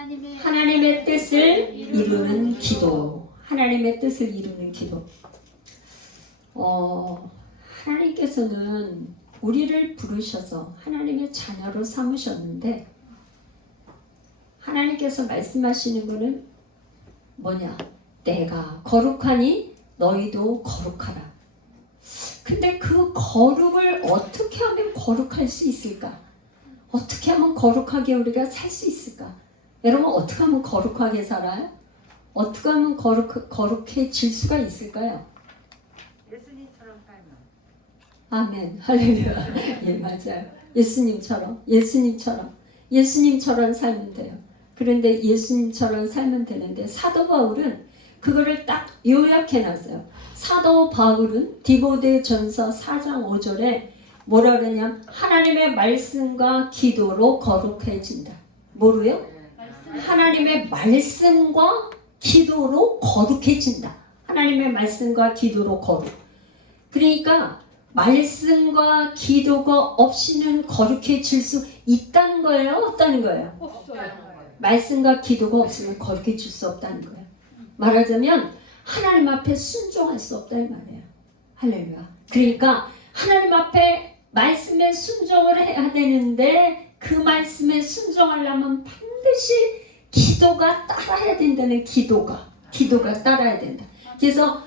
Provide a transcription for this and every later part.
하나님의 뜻을 이루는 기도. 하나님의 뜻을 이루는 기도. 하나님께서는 우리를 부르셔서 하나님의 자녀로 삼으셨는데, 하나님께서 말씀하시는 것은 뭐냐? 내가 거룩하니 너희도 거룩하라. 근데 그 거룩을 어떻게 하면 거룩할 수 있을까? 어떻게 하면 거룩하게 우리가 살 수 있을까? 여러분, 어떻게 하면 거룩하게 살아요? 어떻게 하면 거룩해질 수가 있을까요? 예수님처럼 살면. 아멘. 할렐루야. 예, 맞아요. 예수님처럼 살면 돼요. 그런데 예수님처럼 살면 되는데, 사도 바울은 그거를 딱 요약해놨어요. 사도 바울은 디모데전서 4장 5절에 뭐라 그러냐면, 하나님의 말씀과 기도로 거룩해진다. 뭐로요? 하나님의 말씀과 기도로 거룩해진다. 하나님의 말씀과 기도로 거룩. 그러니까 말씀과 기도가 없이는 거룩해질 수 있다는 거예요? 없다는 거예요? 없어요. 말씀과 기도가 없으면 거룩해질 수 없다는 거예요. 말하자면 하나님 앞에 순종할 수 없다는 말이에요. 할렐루야. 그러니까 하나님 앞에 말씀에 순종을 해야 되는데, 그 말씀에 순종하려면 반드시 기도가 따라야 된다는, 기도가 따라야 된다. 그래서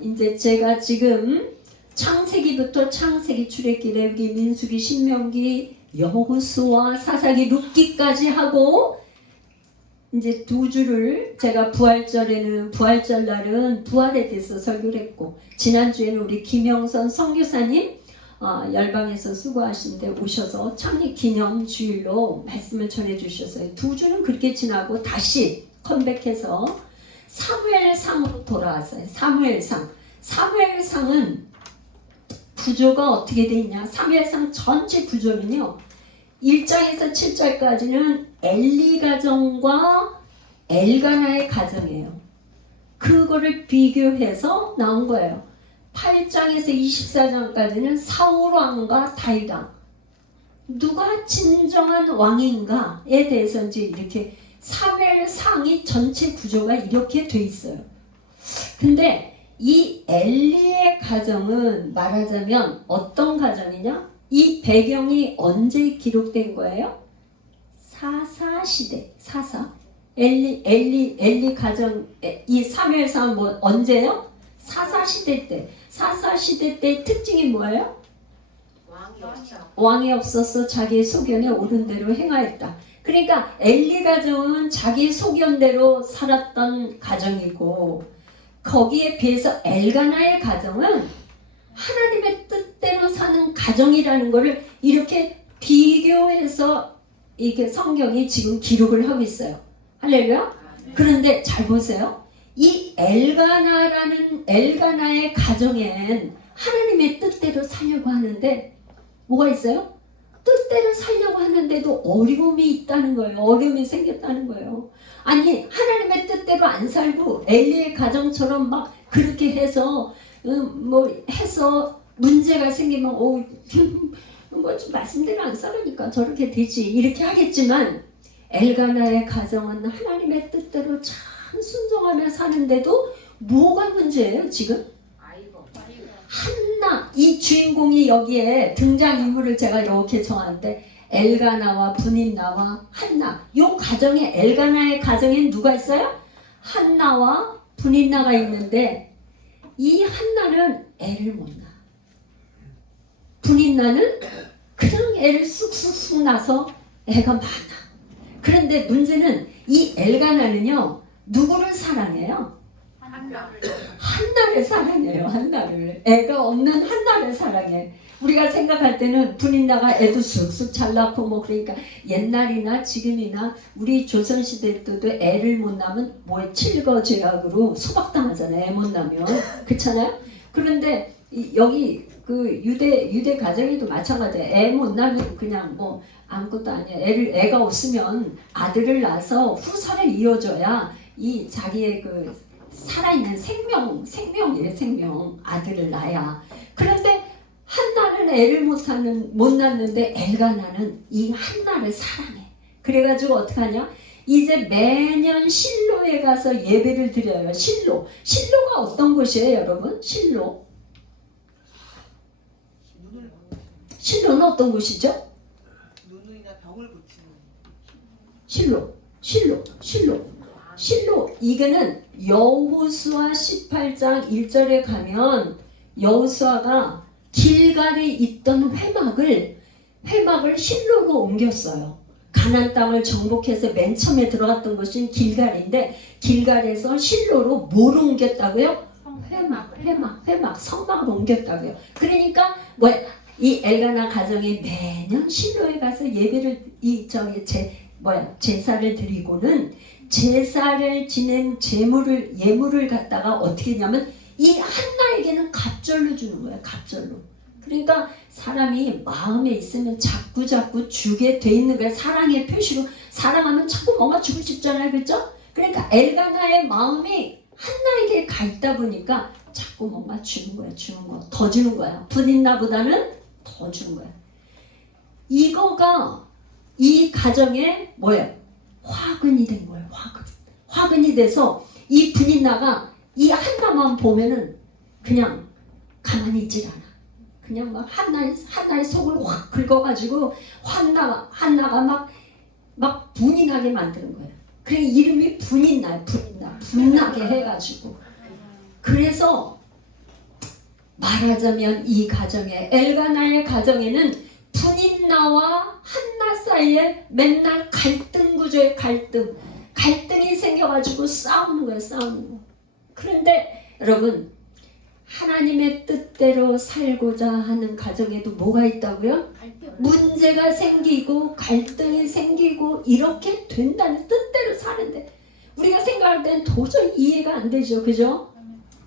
이제 제가 지금 창세기부터 창세기, 출애굽기, 레위기, 민수기, 신명기, 여호수아, 사사기, 룻기까지 하고, 이제 2주를 제가 부활절 날은 부활에 대해서 설교를 했고, 지난주에는 우리 김영선 선교사님 열방에서 수고하신데 오셔서 창립 기념 주일로 말씀을 전해 주셨어요. 2주는 그렇게 지나고 다시 컴백해서 사무엘상으로 돌아왔어요. 사무엘상은 구조가 어떻게 돼 있냐? 사무엘상 전체 구조는요, 1장에서 7절까지는 엘리 가정과 엘가나의 가정이에요. 그거를 비교해서 나온 거예요. 8장에서 24장까지는 사울 왕과 다윗 왕, 누가 진정한 왕인가에 대해서 이제 이렇게 사무엘상이 전체 구조가 이렇게 돼 있어요. 근데 이 엘리의 가정은 말하자면 어떤 가정이냐? 이 배경이 언제 기록된 거예요? 사사시대. 엘리 가정, 이 사무엘상 뭐 언제요? 사사시대 때. 사사시대 때 특징이 뭐예요? 왕이 없어서 자기의 소견에 옳은 대로 행하였다. 그러니까 엘리 가정은 자기 소견대로 살았던 가정이고, 거기에 비해서 엘가나의 가정은 하나님의 뜻대로 사는 가정이라는 것을 이렇게 비교해서 이게 성경이 지금 기록을 하고 있어요. 할렐루야. 그런데 잘 보세요. 이 엘가나의 가정엔 하나님의 뜻대로 살려고 하는데 뭐가 있어요? 뜻대로 살려고 하는데도 어려움이 있다는 거예요. 어려움이 생겼다는 거예요. 아니, 하나님의 뜻대로 안 살고 엘리의 가정처럼 막 그렇게 해서 해서 문제가 생기면 뭐 좀 말씀대로 안 살으니까 저렇게 되지, 이렇게 하겠지만, 엘가나의 가정은 하나님의 뜻대로 참 순종하며 사는데도 뭐가 문제예요 지금? 한나, 이 주인공이 여기에 등장인물을 제가 이렇게 정하는데, 엘가나와 분인나와 한나, 이 가정에, 엘가나의 가정엔 누가 있어요? 한나와 분인나가 있는데, 이 한나는 애를 못 낳아. 분인나는 그냥 애를 쑥쑥쑥 낳아서 애가 많아. 그런데 문제는 이 엘가나는요, 누구를 사랑해요? 한나를 사랑해요. 한나를. 애가 없는 한나를 사랑해. 우리가 생각할 때는 분인나가 애도 쑥쑥 잘 낳고 뭐, 그러니까 옛날이나 지금이나 우리 조선시대 때도 애를 못 낳으면 뭐에 칠거죄악으로 소박당하잖아요. 애 못 낳으면. 그렇잖아요. 그런데 여기 그 유대 가정에도 마찬가지예요. 애 못 낳으면 그냥 뭐 아무것도 아니야. 애가 없으면 아들을 낳아서 후사를 이어줘야 이 자기의 그 살아있는 생명이래, 생명. 아들을 낳아야. 그런데 한나는 애를 못 낳는데 엘가나는 이 한나를 사랑해. 그래가지고 어떡하냐? 이제 매년 실로에 가서 예배를 드려요. 실로가 어떤 곳이에요, 여러분? 실로는 어떤 곳이죠? 누누이나 병을 고치는. 실로. 이거는 여호수아 18장 1절에 가면 여호수아가 길갈에 있던 회막을 실로로 옮겼어요. 가나안 땅을 정복해서 맨 처음에 들어갔던 곳이 길갈인데 길갈에서 실로로 뭘 옮겼다고요? 회막, 성막을 옮겼다고요. 그러니까 이 엘가나 가정이 매년 실로에 가서 예배를 제사를 드리고는 제사를 지낸 예물을 갖다가 어떻게 했냐면 이 한나에게는 갑절로 주는 거예요. 갑절로. 그러니까 사람이 마음에 있으면 자꾸 주게 돼 있는 거예요. 사랑의 표시로. 사랑하면 자꾸 뭔가 주고 싶잖아요. 그렇죠? 그러니까 엘가나의 마음이 한나에게 가 있다 보니까 자꾸 뭔가 주는 거야. 더 주는 거야. 분인나보다는 더 주는 거야. 이거가 이 가정에 화근이 된 거예요. 화근이 돼서 이 분인나가 이 한나만 보면은 그냥 가만히 있질 않아. 그냥 막 한나의 속을 확 긁어가지고 한나가 막 분이 나게 만드는 거예요. 그래 이름이 분나게 해가지고. 그래서 말하자면 이 가정에 엘가나의 가정에는 분인나와 한나 사이에 맨날 갈등 구조의 갈등이 생겨가지고 싸우는 거예요. 그런데 여러분 하나님의 뜻대로 살고자 하는 가정에도 뭐가 있다고요? 문제가 생기고 갈등이 생기고 이렇게 된다는 뜻대로 사는데 우리가 생각할 땐 도저히 이해가 안 되죠. 그죠?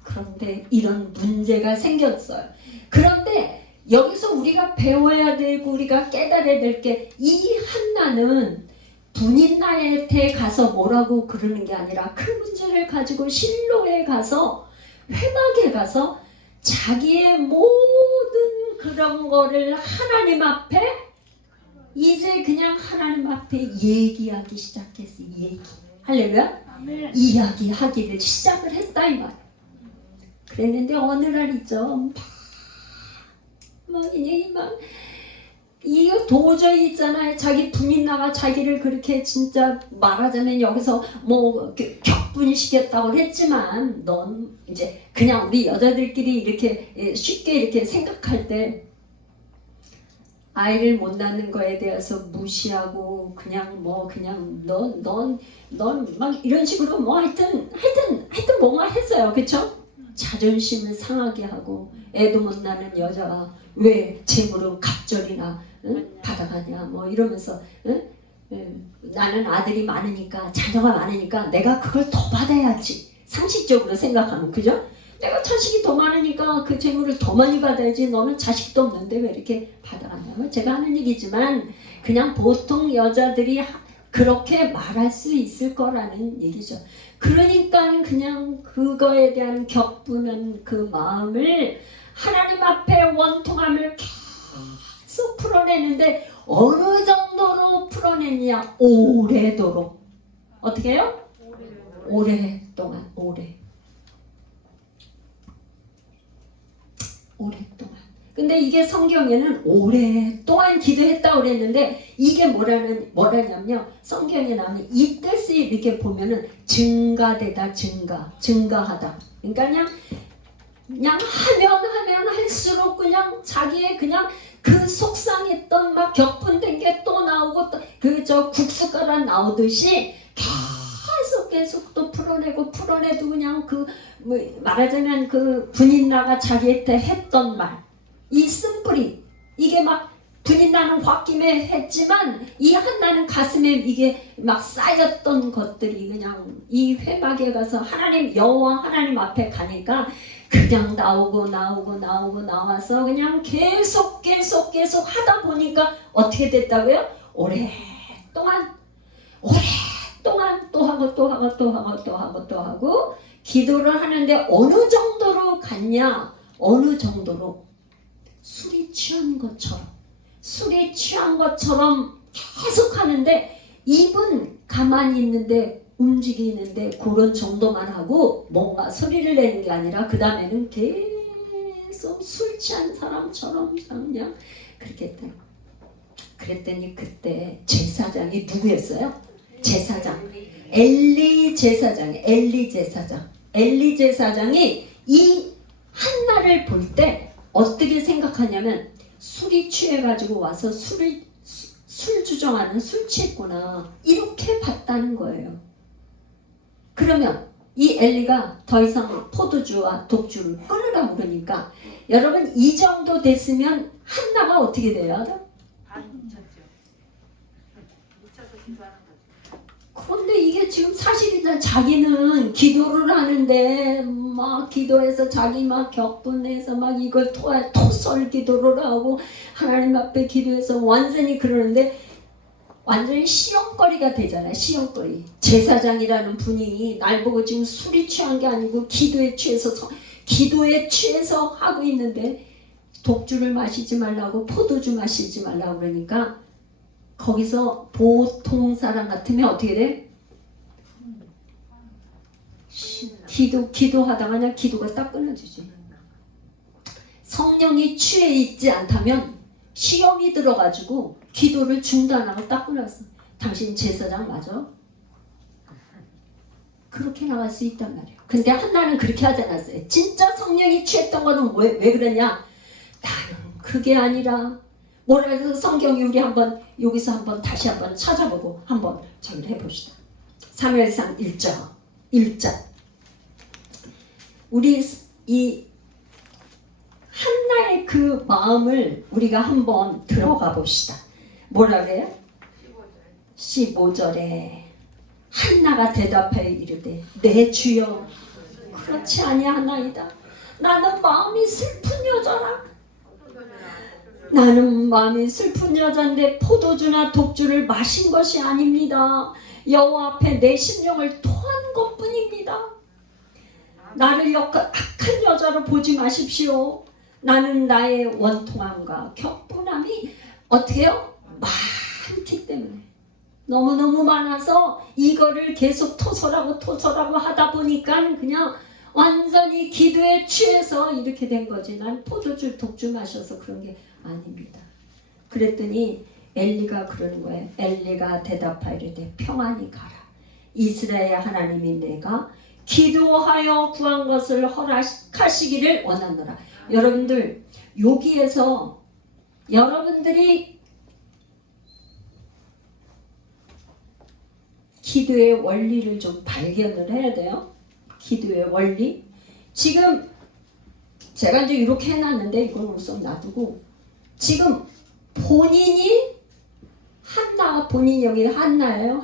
그런데 이런 문제가 생겼어요. 그런데 여기서 우리가 배워야 되고 우리가 깨달아야 될 게 이 한나는 분인나한테 가서 뭐라고 그러는 게 아니라 그 문제를 가지고 실로에 가서 회막에 가서 자기의 모든 그런 거를 하나님 앞에 이제 그냥 하나님 앞에 얘기하기 시작했어요. 할렐루야? 이야기하기를 시작을 했다 이 말. 그랬는데 어느 날 있죠. 이거 도저히 있잖아요. 자기 분인나가 자기를 그렇게 진짜 말하자면 여기서 격분시켰다고 했지만 넌 이제 그냥 우리 여자들끼리 이렇게 쉽게 이렇게 생각할 때 아이를 못 낳는 거에 대해서 무시하고 그냥 넌 막 이런 식으로 하여튼 뭔가 했어요. 그쵸? 자존심을 상하게 하고 애도 못 낳는 여자가 왜 재물은 갑절이나 받아가냐 이러면서 나는 아들이 많으니까 자녀가 많으니까 내가 그걸 더 받아야지 상식적으로 생각하면 그죠? 내가 자식이 더 많으니까 그 재물을 더 많이 받아야지 너는 자식도 없는데 왜 이렇게 받아가냐. 제가 하는 얘기지만 그냥 보통 여자들이 그렇게 말할 수 있을 거라는 얘기죠. 그러니까 그냥 그거에 대한 격분한 그 마음을 하나님 앞에 원통함을 계속 풀어내는데 어느 정도로 풀어냈냐? 오래도록. 어떻게 해요? 오랫동안. 근데 이게 성경에는 오랫동안 기도했다고 그랬는데 이게 뭐라냐면요. 성경에 나오는 이 뜻을 이렇게 보면은 증가되다, 증가하다. 그러니까 그냥 하면 할수록 그냥 자기의 그냥 그 속상했던 막 격분된 게 또 나오고 또 국수가락 나오듯이 계속 또 풀어내도 그냥 말하자면 그 분인나가 자기한테 했던 말 이 쓴뿌리 이게 막 분인나는 홧김에 했지만 이 한나는 가슴에 이게 막 쌓였던 것들이 그냥 이 회막에 가서 여호와 하나님 앞에 가니까 그냥 나와서 그냥 계속 하다 보니까 어떻게 됐다고요? 오랫동안 또 하고 기도를 하는데 어느 정도로 갔냐? 어느 정도로 술이 취한 것처럼 계속 하는데 입은 가만히 있는데 움직이는데 그런 정도만 하고 뭔가 소리를 내는 게 아니라 그 다음에는 계속 술 취한 사람처럼 그냥 그렇게 했대요. 그랬더니 그때 제사장이 누구였어요? 제사장. 엘리 제사장이 이 한나를 볼 때 어떻게 생각하냐면 술이 취해가지고 와서 술 주정하는 술 취했구나 이렇게 봤다는 거예요. 그러면 이 엘리가 더 이상 포도주와 독주를 끊으라고 그러니까 여러분 이 정도 됐으면 한나가 어떻게 돼야 돼? 그런데 이게 지금 사실은 자기는 기도를 하는데 막 기도해서 자기 막 격분해서 막 이걸 토설 기도를 하고 하나님 앞에 기도해서 완전히 그러는데 완전히 시험거리가 되잖아요. 시험거리. 제사장이라는 분이 날 보고 지금 술이 취한 게 아니고 기도에 취해서 하고 있는데 독주를 마시지 말라고 포도주 마시지 말라고 그러니까 거기서 보통 사람 같으면 어떻게 돼? 기도하다가 그냥 기도가 딱 끊어지지. 성령이 취해 있지 않다면 시험이 들어가지고 기도를 중단하고 딱 끊었어. 당신 제사장 맞아? 그렇게 나갈 수 있단 말이에요. 근데 한나는 그렇게 하지 않았어요. 진짜 성령이 취했던 거는 왜 그러냐? 나는 그게 아니라 뭐라 해서 성경이 우리 한번 여기서 한번 다시 한번 찾아보고 한번 저기를 해봅시다. 사무엘상 1장 우리 이 한나의 그 마음을 우리가 한번 들어가 봅시다. 뭐라 그래요? 15절에 한나가 대답하여 이르되 내 주여 그렇지 아니하나이다. 나는 마음이 슬픈 여자라. 나는 마음이 슬픈 여자인데 포도주나 독주를 마신 것이 아닙니다. 여호와 앞에 내 심령을 토한 것뿐입니다. 나를 악한 여자로 보지 마십시오. 나는 나의 원통함과 격분함이 어떻게 해요? 많기 때문에 너무너무 많아서 이거를 계속 토설하고 하다 보니까 그냥 완전히 기도에 취해서 이렇게 된 거지. 난 포도주 독주 마셔서 그런 게 아닙니다. 그랬더니 엘리가 그러는 거예요. 엘리가 대답하이르되 평안히 가라. 이스라엘 하나님이 내가 기도하여 구한 것을 허락하시기를 원하노라. 여러분들 여기에서 여러분들이 기도의 원리를 좀 발견을 해야 돼요. 기도의 원리. 지금 제가 이제 이렇게 해놨는데 이건 우선 놔두고 지금 본인이 한나가 본인이 여기 한나예요.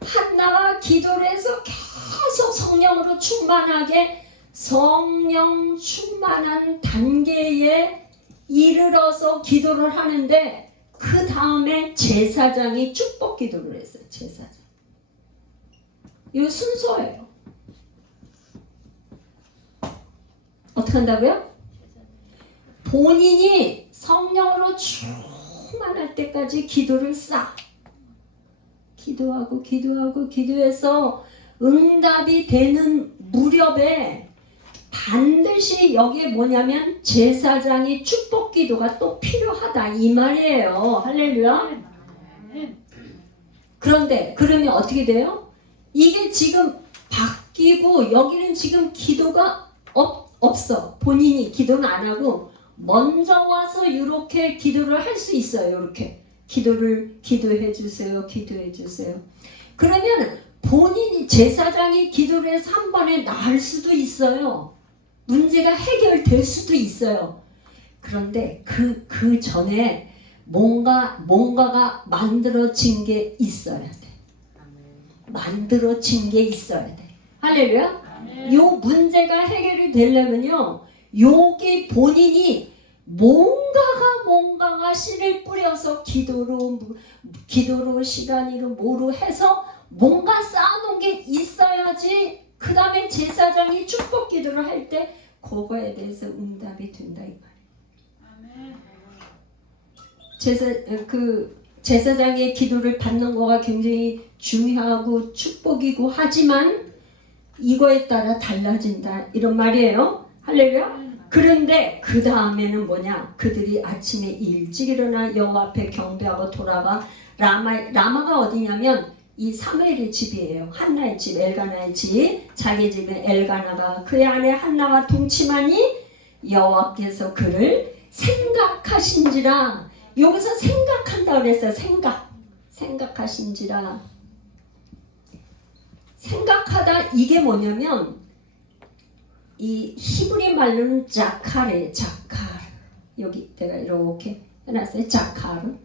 한나가 기도를 해서 계속 성령으로 충만하게 성령 충만한 단계에 이르러서 기도를 하는데 그 다음에 제사장이 축복 기도를 했어요. 제사장. 이거 순서예요. 어떻게 한다고요? 본인이 성령으로 충만할 때까지 기도를 기도해서 응답이 되는 무렵에 반드시 여기에 뭐냐면 제사장이 축복 기도가 또 필요하다 이 말이에요. 할렐루야. 그런데 그러면 어떻게 돼요? 이게 지금 바뀌고 여기는 지금 기도가 없어. 본인이 기도는 안 하고 먼저 와서 이렇게 기도를 할 수 있어요. 이렇게 기도해 주세요. 그러면 본인이 제사장이 기도를 해서 한 번에 나을 수도 있어요. 문제가 해결될 수도 있어요. 그런데 그 전에 뭔가가 만들어진 게 있어야 돼. 할렐루야. 요 문제가 해결이 되려면요. 여기 본인이 뭔가가 씨를 뿌려서 기도로 시간으로 뭐로 해서 뭔가 쌓아놓은 게 있어야지 그 다음에 제사장이 축복 기도를 할 때 그거에 대해서 응답이 된다 이 말이에요. 제사장의 기도를 받는 거가 굉장히 중요하고 축복이고 하지만 이거에 따라 달라진다 이런 말이에요. 할렐루야. 그런데 그 다음에는 뭐냐? 그들이 아침에 일찍 일어나 여호와 앞에 경배하고 돌아가 라마가 어디냐면 이 사무엘의 집이에요. 한나의 집, 엘가나의 집. 자기 집에 엘가나가 그의 아내 한나와 동침하니 여호와께서 그를 생각하신지라. 여기서 생각한다 그랬어요. 생각하신지라. 생각하다 이게 뭐냐면 이 히브리 말로는 자카르. 여기 내가 이렇게 해놨어요. 자카르.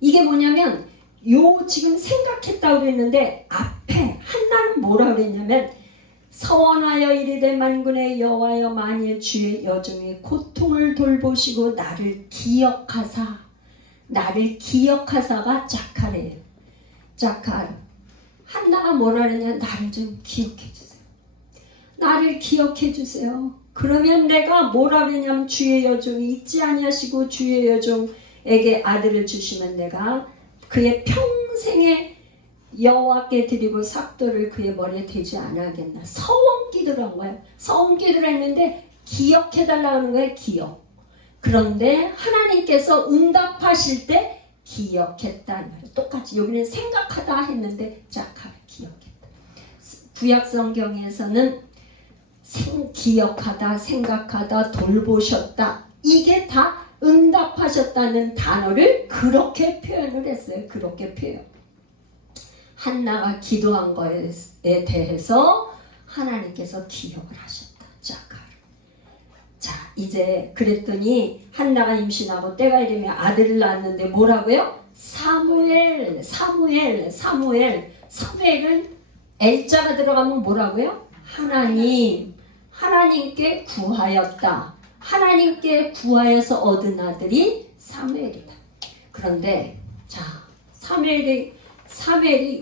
이게 뭐냐면 요 지금 생각했다고 그랬는데 앞에 한나는 뭐라고 그랬냐면 서원하여 이르되 만군의 여호와여 만일 주의 여종의 고통을 돌보시고 나를 기억하사가 자카르예요. 자카르. 한나가 뭐라 그러냐? 나를 좀 기억해 주세요. 나를 기억해 주세요. 그러면 내가 뭐라 그러냐면 주의 여종이 있지 아니하시고 주의 여종에게 아들을 주시면 내가 그의 평생에 여호와께 드리고 삭도를 그의 머리에 대지 않아야겠나. 서원기도를 한 거예요. 서원기도를 했는데 기억해달라고 하는 거예요. 기억. 그런데 하나님께서 응답하실 때 기억했다는 거예요. 똑같이 여기는 생각하다 했는데 자카르 기억했다. 구약 성경에서는 기억하다, 생각하다, 돌보셨다. 이게 다 응답하셨다는 단어를 그렇게 표현을 했어요. 그렇게 표현. 한나가 기도한 거에 대해서 하나님께서 기억을 하셨다. 자카르. 자, 이제 그랬더니 한나가 임신하고 때가 이르면 아들을 낳았는데 뭐라고요? 사무엘은 엘자가 들어가면 뭐라고요? 하나님께 구하였다. 하나님께 구하여서 얻은 아들이 사무엘이다. 그런데 자, 사무엘이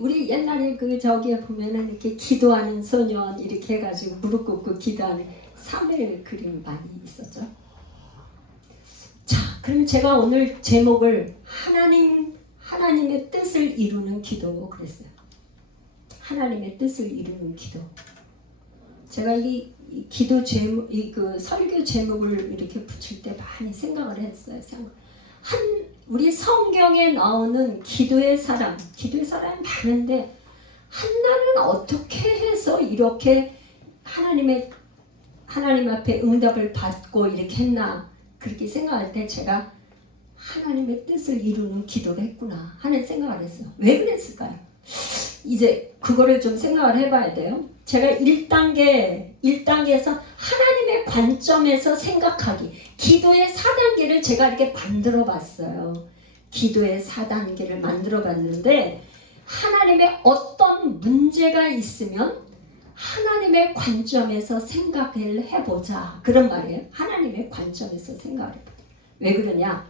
우리 옛날에 그 저기에 보면은 이렇게 기도하는 소년 이렇게 해가지고 무릎 꿇고 기도하는 사무엘 그림이 많이 있었죠. 자, 그럼 제가 오늘 제목을 하나님의 뜻을 이루는 기도 그랬어요. 하나님의 뜻을 이루는 기도. 제가 이 기도 제목, 그 설교 제목을 이렇게 붙일 때 많이 생각을 했어요. 우리 성경에 나오는 기도의 사람이 많은데 한나는 어떻게 해서 이렇게 하나님 앞에 응답을 받고 이렇게 했나 그렇게 생각할 때 제가 하나님의 뜻을 이루는 기도를 했구나 하는 생각을 했어요. 왜 그랬을까요? 이제 그거를 좀 생각을 해봐야 돼요. 제가 1단계에서 하나님의 관점에서 생각하기, 기도의 4단계를 제가 이렇게 만들어 봤어요. 기도의 4단계를 만들어 봤는데 하나님의 어떤 문제가 있으면 하나님의 관점에서 생각을 해보자 그런 말이에요. 하나님의 관점에서 생각을 해보자. 왜 그러냐?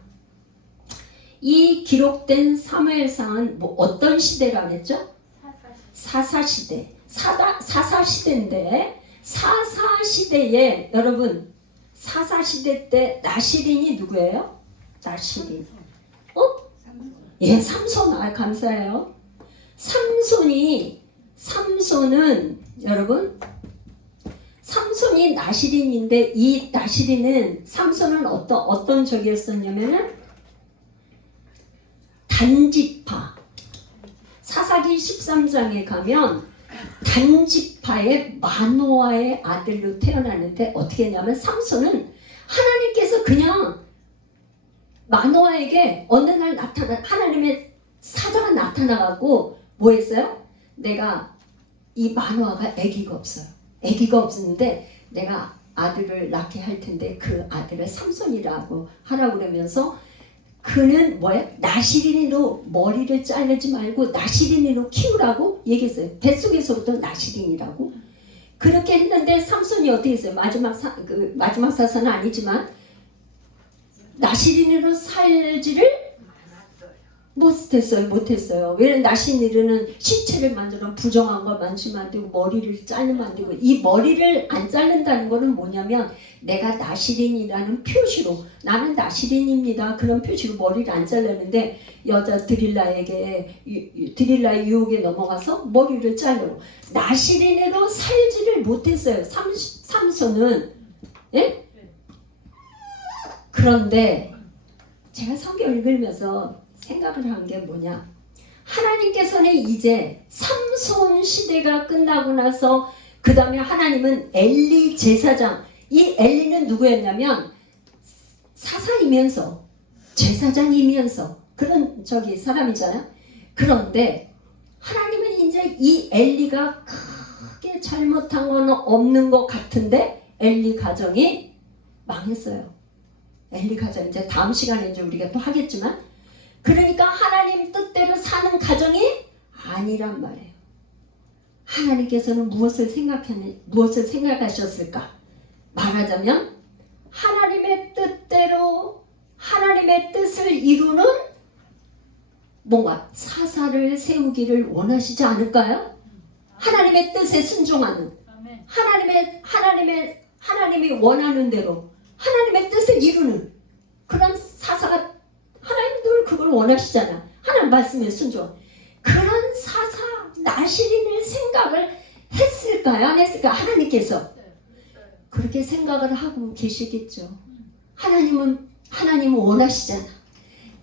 이 기록된 사무엘상은 뭐 어떤 시대라고 했죠? 사사시대. 사사시대인데 사사시대에 여러분 사사시대 때 나시린이 누구예요? 나시린. 예, 삼손. 감사해요. 삼손은 여러분 삼손이 나시린인데 이 나시린은 삼손은 어떤 적이었었냐면은 단지파. 사사기 13장에 가면 단지파의 마노아의 아들로 태어나는데 어떻게 했냐면 삼손은 하나님께서 그냥 마노아에게 어느 날 하나님의 사자가 나타나가고 뭐 했어요? 내가 이 마노아가 아기가 없어요. 아기가 없었는데 내가 아들을 낳게 할 텐데 그 아들을 삼손이라고 하라고 그러면서 그는 뭐야? 나시린이로 머리를 자르지 말고 나시린이로 키우라고 얘기했어요. 뱃속에서부터 나시린이라고. 그렇게 했는데 삼손이 어떻게 했어요? 마지막 사사는 아니지만 나시린으로 살지를 못했어요. 못했어요. 왜냐면 나시니르는 신체를 만들어 부정한 걸 만지면 안 되고 머리를 자르면 안 되고, 이 머리를 안 자른다는 거는 뭐냐면 내가 나시린이라는 표시로, 나는 나시린입니다, 그런 표시로 머리를 안 잘랐는데 여자 드릴라에게, 드릴라의 유혹에 넘어가서 머리를 자르고 나시린으로 살지를 못했어요. 삼손은. 예? 그런데 제가 성경 읽으면서 생각을 한 게 뭐냐, 하나님께서는 이제 삼손 시대가 끝나고 나서 그 다음에 하나님은 엘리 제사장, 이 엘리는 누구였냐면 사사이면서 제사장이면서 그런 사람이잖아요. 그런데 하나님은 이제 이 엘리가 크게 잘못한 건 없는 것 같은데 엘리 가정이 망했어요. 엘리 가정, 이제 다음 시간에 이제 우리가 또 하겠지만, 그러니까 하나님 뜻대로 사는 가정이 아니란 말이에요. 하나님께서는 무엇을 생각하셨을까? 말하자면 하나님의 뜻대로 하나님의 뜻을 이루는 뭔가 사사를 세우기를 원하시지 않을까요? 하나님의 뜻에 순종하는, 하나님이 원하는 대로 하나님의 뜻을 이루는 그런 사사가, 하나님 늘 그걸 원하시잖아. 하나님 말씀에 순종. 그런 사사 나시린을 생각을 했을까요? 안 했을까요? 하나님께서 그렇게 생각을 하고 계시겠죠. 하나님은 원하시잖아.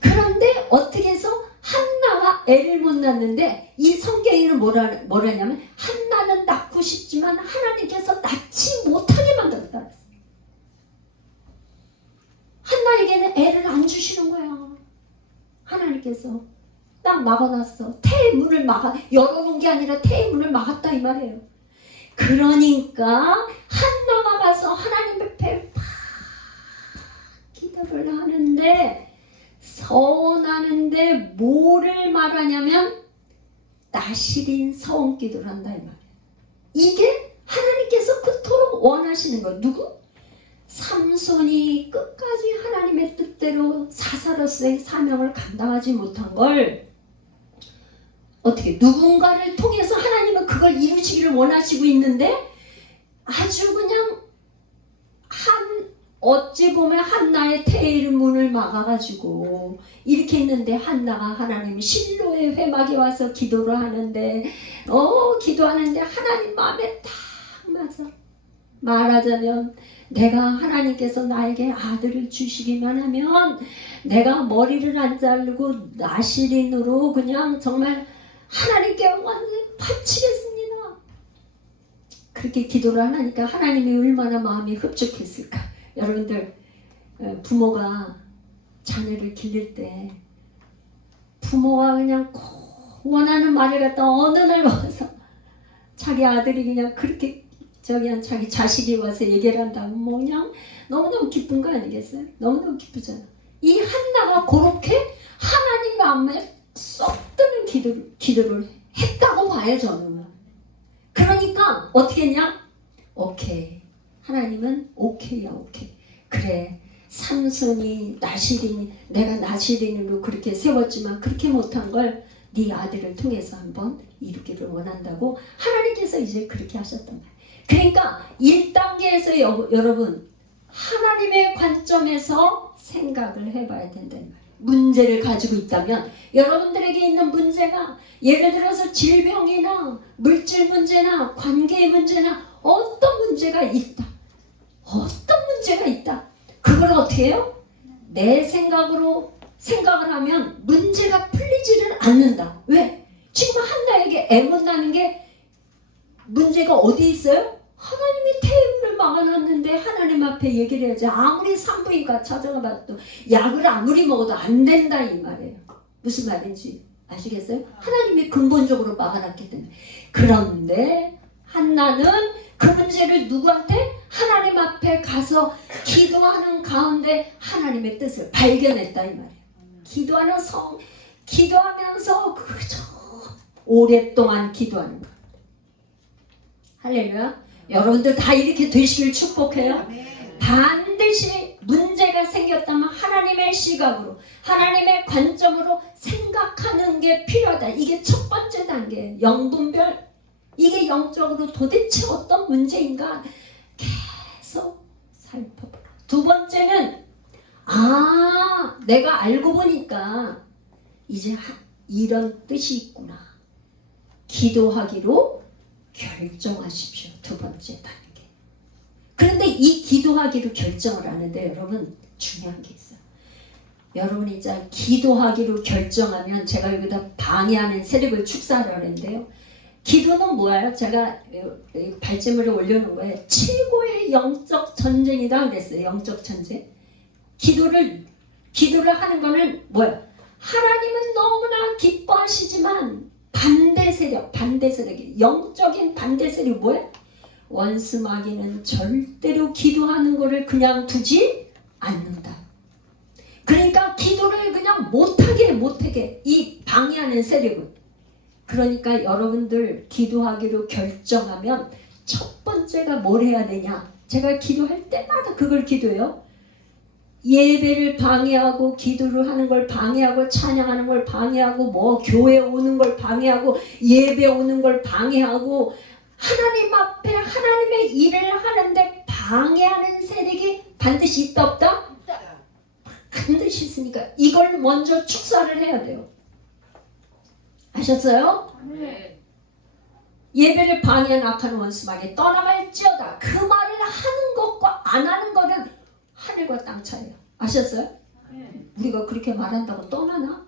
그런데 어떻게 해서 한나가 애를 못 낳는데, 이 성경에는 뭐라냐면 한나는 낳고 싶지만 하나님께서 낳지 못하게 만들었다. 한나에게는 애를 안 주시는 거야. 하나님께서 딱 막아놨어. 태의 문을 열어놓은 게 아니라 태의 문을 막았다 이 말이에요. 그러니까 한나가 가서 하나님 앞에 막 기도를 하는데, 서원하는데 뭐를 말하냐면 나시린 서원 기도를 한다 이 말이에요. 이게 하나님께서 그토록 원하시는 거예요. 누구? 삼손이 끝까지 하나님의 뜻대로 사사로서의 사명을 감당하지 못한 걸 어떻게 누군가를 통해서 하나님은 그걸 이루시기를 원하시고 있는데, 아주 그냥 어찌 보면 한나의 태의 문을 막아가지고 이렇게 했는데, 한나가 하나님 실로의 회막에 와서 기도를 하는데 기도하는데 하나님 마음에 딱 맞아. 말하자면 내가 하나님께서 나에게 아들을 주시기만 하면 내가 머리를 안 자르고 나시린으로 그냥 정말 하나님께 완전히 바치겠습니다. 그렇게 기도를 하니까 하나님이 얼마나 마음이 흡족했을까. 여러분들, 부모가 자녀를 기를 때 부모가 그냥 원하는 말을 갖다 어느 날 와서 자기 아들이 그냥 그렇게 자기 자식이 와서 얘기를 한다면 그냥 너무너무 기쁜 거 아니겠어요? 너무너무 기쁘잖아. 이 한나가 그렇게 하나님 마음에 쏙 드는 기도를 했다고 봐요, 저는. 그러니까 어떻게 했냐? 오케이. 하나님은 오케이야, 오케이. 그래. 삼손이 내가 나시린으로 그렇게 세웠지만 그렇게 못한 걸 네 아들을 통해서 한번 이루기를 원한다고 하나님께서 이제 그렇게 하셨단 말이에요. 그러니까 1단계에서 여러분 하나님의 관점에서 생각을 해봐야 된다는 말이에요. 문제를 가지고 있다면 여러분들에게 있는 문제가 예를 들어서 질병이나 물질 문제나 관계의 문제나 어떤 문제가 있다. 그걸 어떻게 해요? 내 생각으로 생각을 하면 문제가 풀리지를 않는다. 왜? 지금 한나에게 애 못 낳는 게 문제가 어디 있어요? 하나님이 테이블을 막아놨는데 하나님 앞에 얘기를 해야지. 아무리 산부인과 찾아가 봐도 약을 아무리 먹어도 안 된다 이 말이에요. 무슨 말인지 아시겠어요? 하나님이 근본적으로 막아놨기 때문에. 그런데 한나는 그 문제를 누구한테? 하나님 앞에 가서 기도하는 가운데 하나님의 뜻을 발견했다 이 말이에요. 기도하면서 그저 오랫동안 기도하는 거예요. 할렐루야. 여러분들 다 이렇게 되시길 축복해요. 반드시 문제가 생겼다면 하나님 하나님의 시각으로, 하나님의 관점으로 생각하는 게 필요하다. 이게 첫 번째 단계. 영분별. 이게 영적으로 도대체 어떤 문제인가 계속 살펴보라. 두 번째는 내가 알고 보니까 이제 이런 뜻이 있구나. 기도하기로 결정하십시오. 두 번째 단계. 그런데 이 기도하기로 결정을 하는데 여러분 중요한 게 있어요. 여러분이 이제 기도하기로 결정하면 제가 여기다 방해하는 세력을 축소하려는데요. 기도는 뭐예요? 제가 발제물에 올려놓은 거예요. 최고의 영적 전쟁이다 그랬어요. 영적 전쟁. 기도를 하는 거는 뭐예요? 하나님은 너무나 기뻐하시지만 반대 세력이 영적인 반대 세력이 뭐예요? 원수 마귀는 절대로 기도하는 거를 그냥 두지 않는다. 그러니까 기도를 그냥 못하게 이 방해하는 세력은. 그러니까 여러분들 기도하기로 결정하면 첫 번째가 뭘 해야 되냐? 제가 기도할 때마다 그걸 기도해요. 예배를 방해하고 기도를 하는 걸 방해하고 찬양하는 걸 방해하고 뭐 교회 오는 걸 방해하고 예배 오는 걸 방해하고 하나님 앞에 하나님의 일을 하는데 방해하는 세력이 반드시 있다 없다? 반드시 있으니까 이걸 먼저 축사를 해야 돼요. 아셨어요? 네. 예배를 방해한 악한 원수마귀 떠나갈지어다. 그 말을 하는 것과 안 하는 거는 하늘과 땅 차이예요. 아셨어요? 네. 우리가 그렇게 말한다고 떠나나?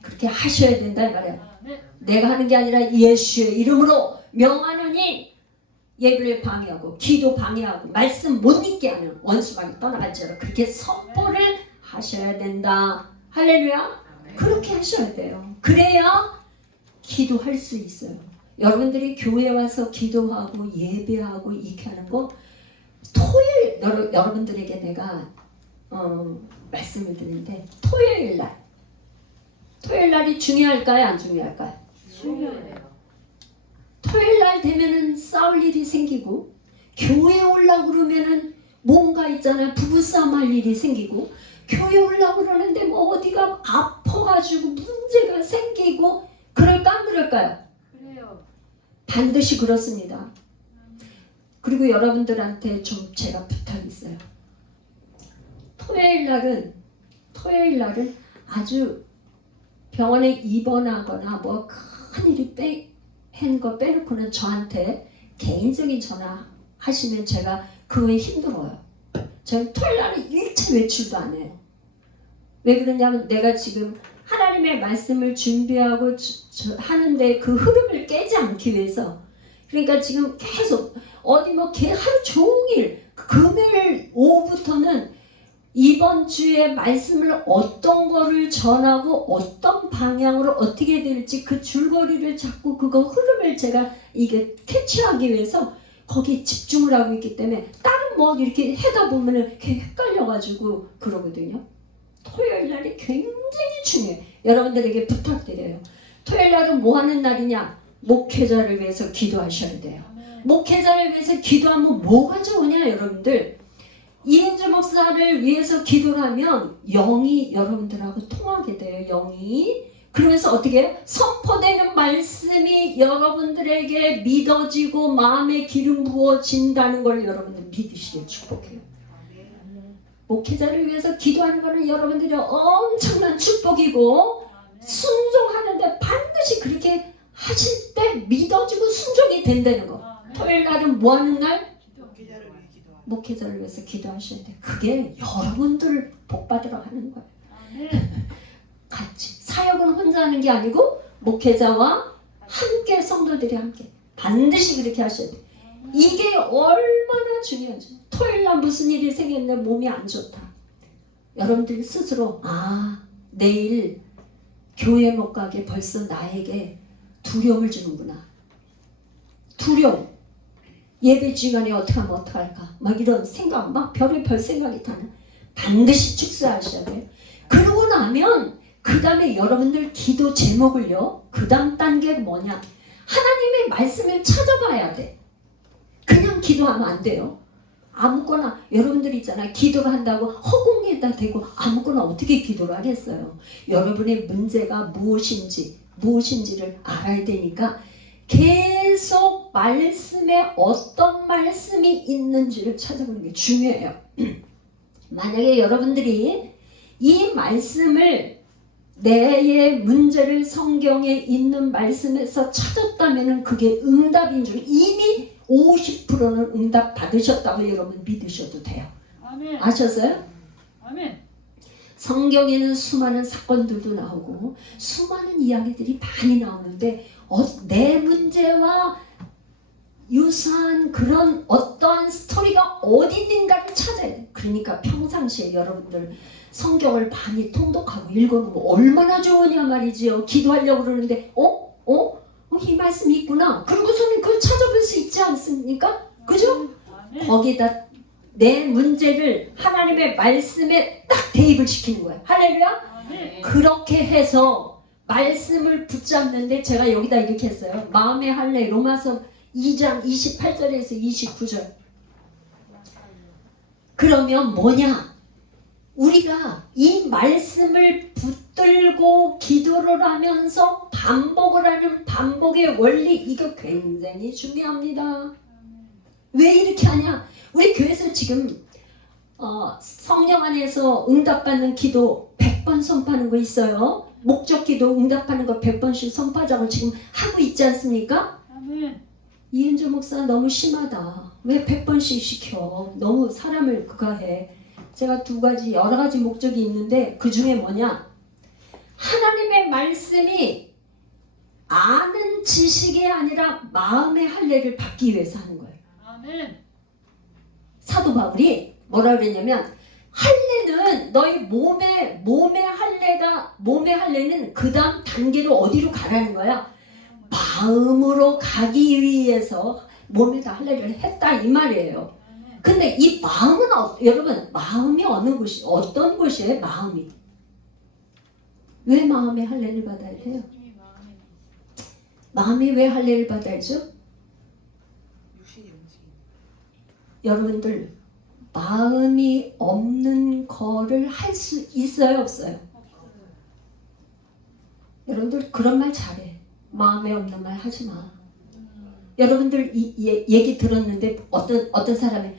그렇게 하셔야 된다 이 말이에요. 네. 내가 하는 게 아니라 예수의 이름으로 명하노니 예배를 방해하고 기도 방해하고 말씀 못 읽게 하는 원수마귀 떠나갈지어다. 그렇게 선포를 하셔야 된다. 할렐루야. 그렇게 하셔야 돼요. 그래야 기도할 수 있어요. 여러분들이 교회 와서 기도하고 예배하고 이렇게 하는 거 토요일 여러분들에게 내가 말씀을 드리는데 토요일 날이 중요할까요? 안 중요할까요? 중요해요. 토요일 날 되면은 싸울 일이 생기고 교회 오려고 그러면은 뭔가 있잖아요. 부부싸움 할 일이 생기고 교회 오려고 그러는데 뭐 어디가 아파가지고 문제가 생기고 그럴까 안 그럴까요? 그래요. 반드시 그렇습니다. 그리고 여러분들한테 좀 제가 부탁이 있어요. 토요일 날은 아주 병원에 입원하거나 뭐 큰일이 거 빼놓고는 저한테 개인적인 전화 하시면 제가 그거에 힘들어요. 저는 토요일 날은 일체 외출도 안 해요. 왜 그러냐면 내가 지금 하나님의 말씀을 준비하고 하는데 그 흐름을 깨지 않기 위해서. 그러니까 지금 계속 어디 뭐 하루 종일 금요일 오후부터는 이번 주에 말씀을 어떤 거를 전하고 어떤 방향으로 어떻게 될지 그 줄거리를 잡고 그거 흐름을 제가 이게 캐치하기 위해서 거기에 집중을 하고 있기 때문에 다른 뭐 이렇게 하다 보면은 이렇게 헷갈려가지고 그러거든요. 토요일 날이 굉장히 중요해요. 여러분들에게 부탁드려요. 토요일 날은 뭐 하는 날이냐? 목회자를 위해서 기도하셔야 돼요. 목회자를 위해서 기도하면 뭐가 좋으냐 여러분들? 이은주 목사를 위해서 기도를 하면 영이 여러분들하고 통하게 돼요. 영이. 그러면서 어떻게 해요? 선포되는 말씀이 여러분들에게 믿어지고 마음에 기름 부어진다는 걸 여러분들 믿으시길 축복해요. 목회자를 위해서 기도하는 것은 여러분들이 엄청난 축복이고 순종하는데 반드시 그렇게 하실 때 믿어지고 순종이 된다는 거. 토요일 날은 뭐 하는 날? 목회자를 위해서 기도하셔야 돼. 그게 여러분들 복 받으러 하는 거예요. 같이 사역은 혼자 하는 게 아니고 목회자와 함께 성도들이 함께 반드시 그렇게 하셔야 돼. 이게 얼마나 중요한지. 토요일 날 무슨 일이 생겼는데 몸이 안 좋다. 여러분들이 스스로 내일 교회 못 가게 벌써 나에게 두려움을 주는구나. 두려움. 예배 시간에 어떻게 하면 어떡할까? 막 이런 생각, 막 별의별 생각이 다는 반드시 축소하셔야 돼요. 그러고 나면 그 다음에 여러분들 기도 제목을요. 그 다음 단계가 뭐냐? 하나님의 말씀을 찾아봐야 돼. 그냥 기도하면 안 돼요. 아무거나 여러분들 있잖아요. 기도를 한다고 허공에다 대고 아무거나 어떻게 기도를 하겠어요. 여러분의 문제가 무엇인지를 알아야 되니까 계속 말씀에 어떤 말씀이 있는지를 찾아보는 게 중요해요. 만약에 여러분들이 이 말씀을 내의 문제를 성경에 있는 말씀에서 찾았다면 그게 응답인 줄 이미 50%는 응답 받으셨다고 여러분 믿으셔도 돼요. 아멘. 아셨어요? 아멘. 성경에는 수많은 사건들도 나오고 수많은 이야기들이 많이 나오는데 내 문제와 유사한 그런 어떠한 스토리가 어디 있는가를 찾아야 돼. 그러니까 평상시에 여러분들 성경을 많이 통독하고 읽어놓으면 얼마나 좋으냐 말이지요. 기도하려고 그러는데 이 말씀이 있구나. 그러고서는 그걸 찾아볼 수 있지 않습니까? 그죠? 아멘. 거기다 내 문제를 하나님의 말씀에 딱 대입을 시키는 거예요. 할렐루야. 아멘. 그렇게 해서 말씀을 붙잡는데 제가 여기다 이렇게 했어요. 마음의 할례 로마서 2장 28절에서 29절. 그러면 뭐냐? 우리가 이 말씀을 붙들고 기도를 하면서 반복을 하는 반복의 원리, 이거 굉장히 중요합니다. 왜 이렇게 하냐? 우리 교회에서 지금 성령 안에서 응답받는 기도 100번 선포하는 거 있어요. 목적 기도 응답하는 거 100번씩 선포하자고 지금 하고 있지 않습니까? 아멘. 이은주 목사 너무 심하다. 왜 100번씩 시켜? 너무 사람을 그가 해. 제가 여러 가지 목적이 있는데 그 중에 뭐냐? 하나님의 말씀이 아는 지식이 아니라 마음의 할례를 받기 위해서 하는 거예요. 아멘. 사도 바울이 뭐라 그랬냐면 할례는 너희 몸의 할례는 그 다음 단계로 어디로 가라는 거야? 마음으로 가기 위해서 몸에다 할례를 했다 이 말이에요. 근데 이 마음은 여러분 마음이 어떤 곳이에요? 마음이 왜 마음의 할례를 받아야 돼요? 마음이 왜 할례를 받아야죠? 육신이 움직임. 여러분들 마음이 없는 거를 할 수 있어요 없어요? 여러분들 그런 말 잘해. 마음에 없는 말 하지 마. 여러분들 얘기 들었는데 어떤 사람이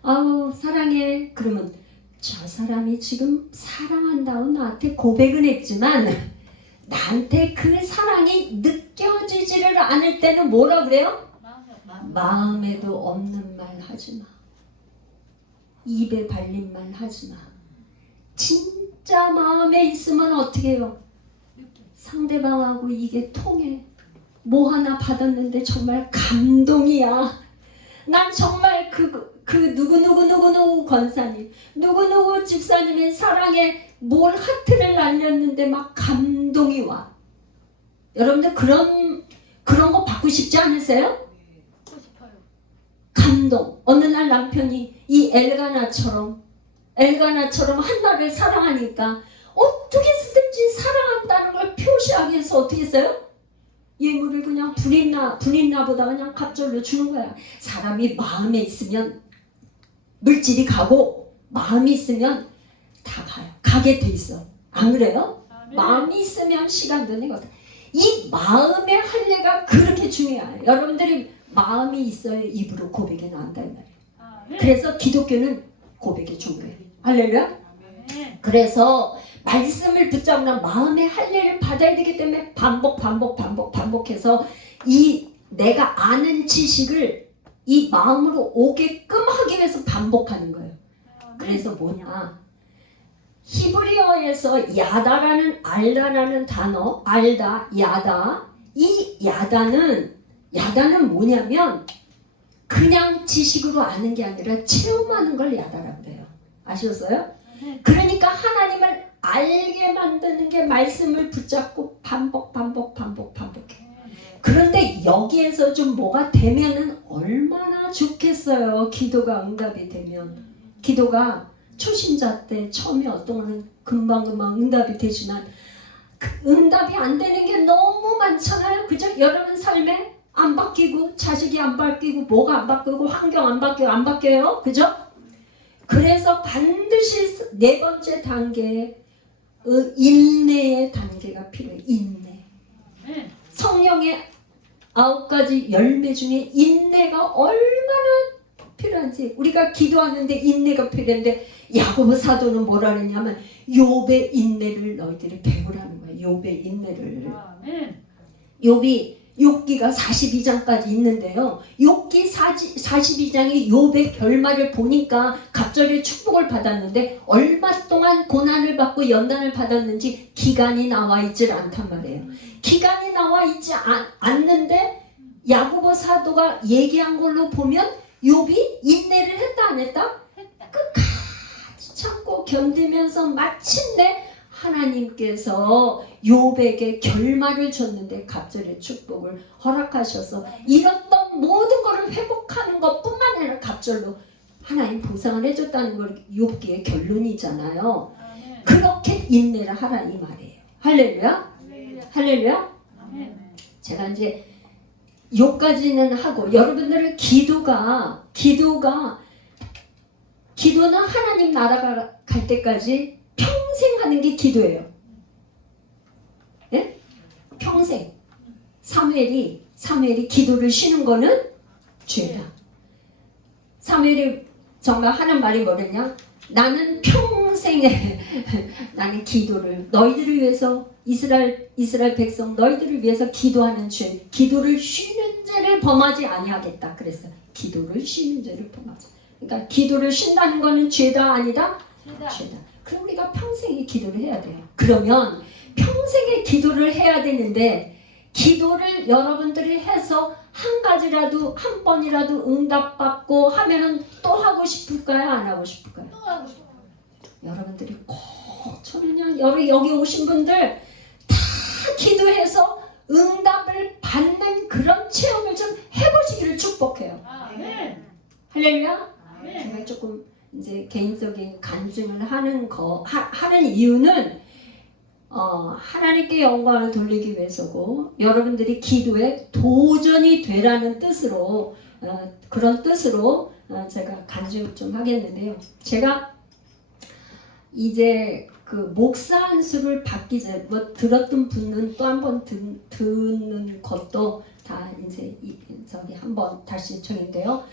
아우 사랑해 그러면 저 사람이 지금 사랑한다고 나한테 고백은 했지만 나한테 그 사랑이 느껴지지를 않을 때는 뭐라 그래요? 마음에도 없는 말 하지 마. 입에 발린 말 하지 마. 진짜 마음에 있으면 어떻게 해요? 상대방하고 이게 통해. 뭐 하나 받았는데 정말 감동이야. 난 정말 그 누구 권사님, 누구 집사님의 사랑에 뭘 하트를 날렸는데 막 감동이 와. 여러분들 그런 거 받고 싶지 않으세요? 하고 싶어요. 감동. 어느 날 남편이 이 엘가나처럼 한나를 사랑하니까 어떻게 쓰든지 사랑한다는 걸 표시하기 위해서 어떻게 했어요? 예물을 그냥 분인나보다 그냥 갑절로 주는 거야. 사람이 마음에 있으면 물질이 가고 마음이 있으면 다 가요. 가게 돼 있어. 안 그래요? 아멘. 마음이 있으면 시간도 내거든. 이 마음의 할례가 그렇게 중요해요. 여러분들이 마음이 있어야 입으로 고백이 나온다 이 말이에요. 아멘. 그래서 기독교는 고백이 중요해요. 할렐루야. 아멘. 그래서 말씀을 붙잡는 마음의 할례를 받아야 되기 때문에 반복해서 이 내가 아는 지식을 이 마음으로 오게끔 하기 위해서 반복하는 거예요. 그래서 뭐냐? 히브리어에서 야다라는 알다라는 단어, 알다, 야다. 이 야다는 뭐냐면 그냥 지식으로 아는 게 아니라 체험하는 걸 야다라고 그래요. 아셨어요? 그러니까 하나님을 알게 만드는 게 말씀을 붙잡고 반복해. 그런데 여기에서 좀 뭐가 되면은 얼마나 좋겠어요. 기도가 응답이 되면. 기도가 초신자 때 처음에 어떤 거는 금방 응답이 되지만 그 응답이 안 되는 게 너무 많잖아요. 그죠? 여러분 삶에 안 바뀌고 자식이 안 바뀌고 뭐가 안 바뀌고 환경 안 바뀌어요. 그죠? 그래서 반드시 네 번째 단계에 인내의 단계가 필요해요. 인내. 아멘. 성령의 9가지 열매 중에 인내가 얼마나 필요한지, 우리가 기도하는데 인내가 필요한데 야고보 사도는 뭐라 그랬냐면 욥의 인내를 너희들이 배우라는 거예요. 욥의 인내를. 아멘. 욥기가 42장까지 있는데요. 욥기 42장의 욥의 결말을 보니까 갑절의 축복을 받았는데 얼마 동안 고난을 받고 연단을 받았는지 기간이 나와 있질 않단 말이에요. 기간이 나와 있지 않는데 야고보 사도가 얘기한 걸로 보면 욥이 인내를 했다 안 했다? 했다. 끝까지 참고 견디면서 마침내 하나님께서 욥에게 결말을 줬는데 갑절의 축복을 허락하셔서 잃었던 모든 것을 회복하는 것뿐만 아니라 갑절로 하나님 보상을 해줬다는 걸 욥기의 결론이잖아요. 아멘. 그렇게 인내를 하라 이 말이에요. 할렐루야? 할렐루야? 아멘. 제가 이제 요까지는 하고, 여러분들은 기도는 하나님 나라가 갈 때까지 평생 하는 게 기도예요. 예? 평생. 사무엘이 기도를 쉬는 거는 죄다. 사무엘이 정말 하는 말이 뭐랬냐? 나는 평생에 나는 기도를 너희들을 위해서 이스라엘 백성 너희들을 위해서 기도하는 죄, 기도를 쉬는 죄를 범하지 아니하겠다. 그랬어요. 기도를 쉬는 죄를 범하지. 그러니까 기도를 쉰다는 거는 죄다 아니다? 죄다. 그럼 우리가 평생에 기도를 해야 돼요. 그러면 평생에 기도를 해야 되는데 기도를 여러분들이 해서 한 가지라도 한 번이라도 응답받고 하면은 또 하고 싶을까요? 안 하고 싶을까요? 또 하고 싶어. 여러분들이 꼭 저는 여기 오신 분들 다 기도해서 응답을 받는 그런 체험을 좀 해보시기를 축복해요. 아멘. 할렐루야. 아멘. 제가 조금 이제 개인적인 간증을 하는 이유는 하나님께 영광을 돌리기 위해서고 여러분들이 기도에 도전이 되라는 뜻으로 그런 뜻으로 제가 간증을 좀 하겠는데요. 제가 이제 그 목사 안수를 받기 전에 뭐 들었던 분은 또 한 번 듣는 것도 다 이제 저기 한번 다시 청인데요.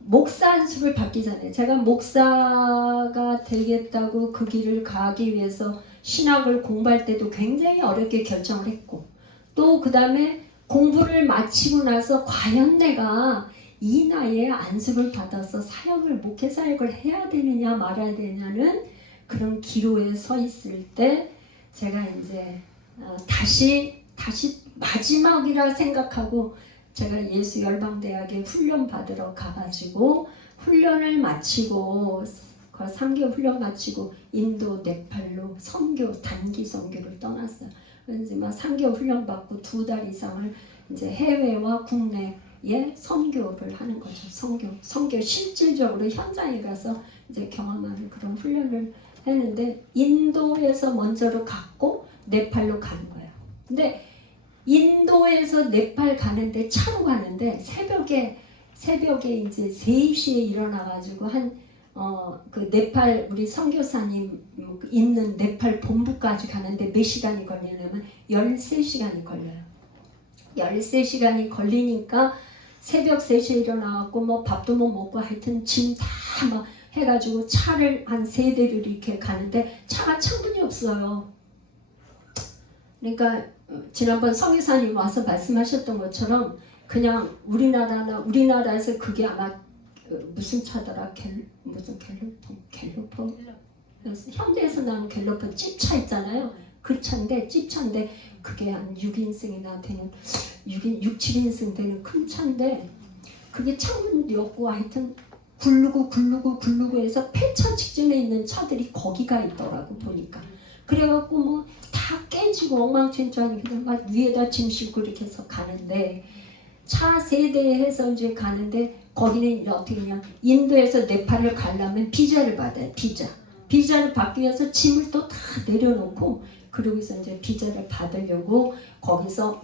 목사 안수를 받기 전에 제가 목사가 되겠다고 그 길을 가기 위해서 신학을 공부할 때도 굉장히 어렵게 결정을 했고 또 그 다음에 공부를 마치고 나서 과연 내가 이 나이에 안수를 받아서 사역을 목회 사역을 해야 되느냐 말아야 되느냐는 그런 기로에 서 있을 때 제가 이제 다시 마지막이라 생각하고 제가 예수 열방대학에 훈련 받으러 가가지고 훈련을 마치고 3개월 훈련 마치고 인도 네팔로 단기 선교를 떠났어요. 그래서 막 3개월 훈련 받고 2달 이상을 이제 해외와 국내에 선교를 하는 거죠. 선교 실질적으로 현장에 가서 이제 경험하는 그런 훈련을 했는데 인도에서 먼저로 갔고 네팔로 가는 거예요. 근데 인도에서 네팔 가는데 차로 가는데 새벽에 이제 3시에 일어나가지고 그 네팔 우리 선교사님 있는 네팔 본부까지 가는데 몇 시간이 걸리냐면 13시간이 걸려요. 13시간이 걸리니까 새벽 3시에 일어나갖고 뭐 밥도 못 먹고 하여튼 짐 다 막 해가지고 차를 한 3대를 이렇게 가는데 차가 창문이 없어요. 그러니까 지난번 성의사님 와서 말씀하셨던 것처럼 그냥 우리나라에서 그게 아마 무슨 차더라? 갤로퍼? 현대에서 나온 갤로퍼 찝차 있잖아요. 그 차인데 찝차인데 그게 한 6인승이나 되는 6, 7인승 되는 큰 차인데 그게 창문도 없고 하여튼 굴르고 해서 폐차 직전에 있는 차들이 거기가 있더라고 보니까. 그래갖고 뭐 다 깨지고 엉망진창이 그냥 막 위에다 짐 싣고 이렇게 해서 가는데 차 3대에 해서 이제 가는데 거기는 어떻게 그냥 인도에서 네팔을 가려면 비자를 받아요. 비자를 받기 위해서 짐을 또 다 내려놓고 그러고서 이제 비자를 받으려고 거기서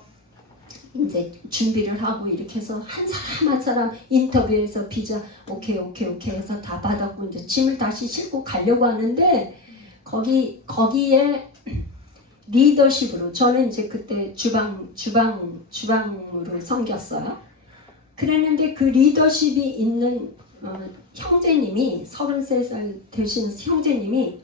이제 준비를 하고 이렇게 해서 한 사람 한 사람 인터뷰해서 비자 오케이 해서 다 받았고 이제 짐을 다시 싣고 가려고 하는데 거기에 리더십으로 저는 이제 그때 주방으로 섬겼어요. 그랬는데 그 리더십이 있는 형제님이 33살 되신 형제님이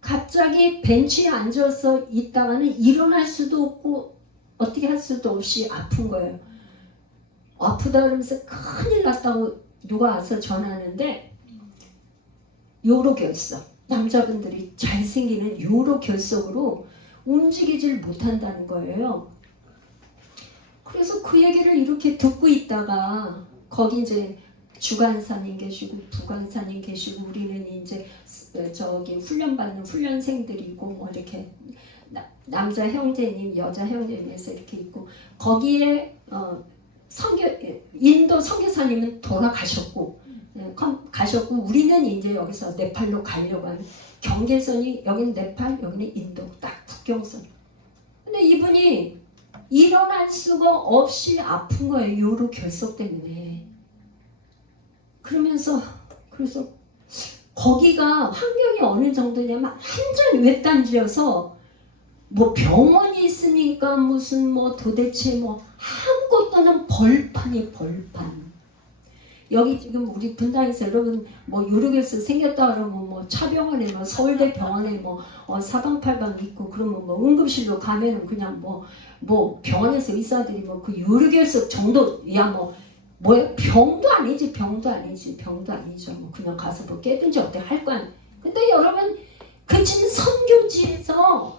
갑자기 벤치에 앉아서 있다가는 일어날 수도 없고 어떻게 할 수도 없이 아픈 거예요. 아프다 그러면서 큰일 났다고 누가 와서 전하는데 요로결석, 남자분들이 잘생기는 요로결석으로 움직이질 못한다는 거예요. 그래서 그 얘기를 이렇게 듣고 있다가 거기 이제 주간사님 계시고 부간사님 계시고 우리는 이제 저기 훈련받는 훈련생들이고 뭐 이렇게 남자 형제님 여자 형제님에서 이렇게 있고 거기에 인도 선교사님은 돌아가셨고 우리는 이제 여기서 네팔로 가려고 하는 경계선이 여기는 네팔 여기는 인도 딱 국경선. 근데 이분이 일어날 수가 없이 아픈 거예요. 요로 결석 때문에. 그래서 거기가 환경이 어느 정도냐면 완전 외딴지여서 뭐 병원이 있으니까 무슨 뭐 도대체 뭐 아무것도는 벌판이 벌판. 여기 지금 우리 분당에서 여러분 뭐 요로결석 생겼다 그러면 뭐 차병원에 뭐 서울대 병원에 뭐 사방팔방 있고 그러면 뭐 응급실로 가면은 그냥 뭐 병원에서 의사들이 뭐 그 요로결석 정도야 뭐야 병도 아니죠. 뭐 그냥 가서 뭐 깨든지 어때 할 거 아니에요. 근데 여러분 그 지금 선교지에서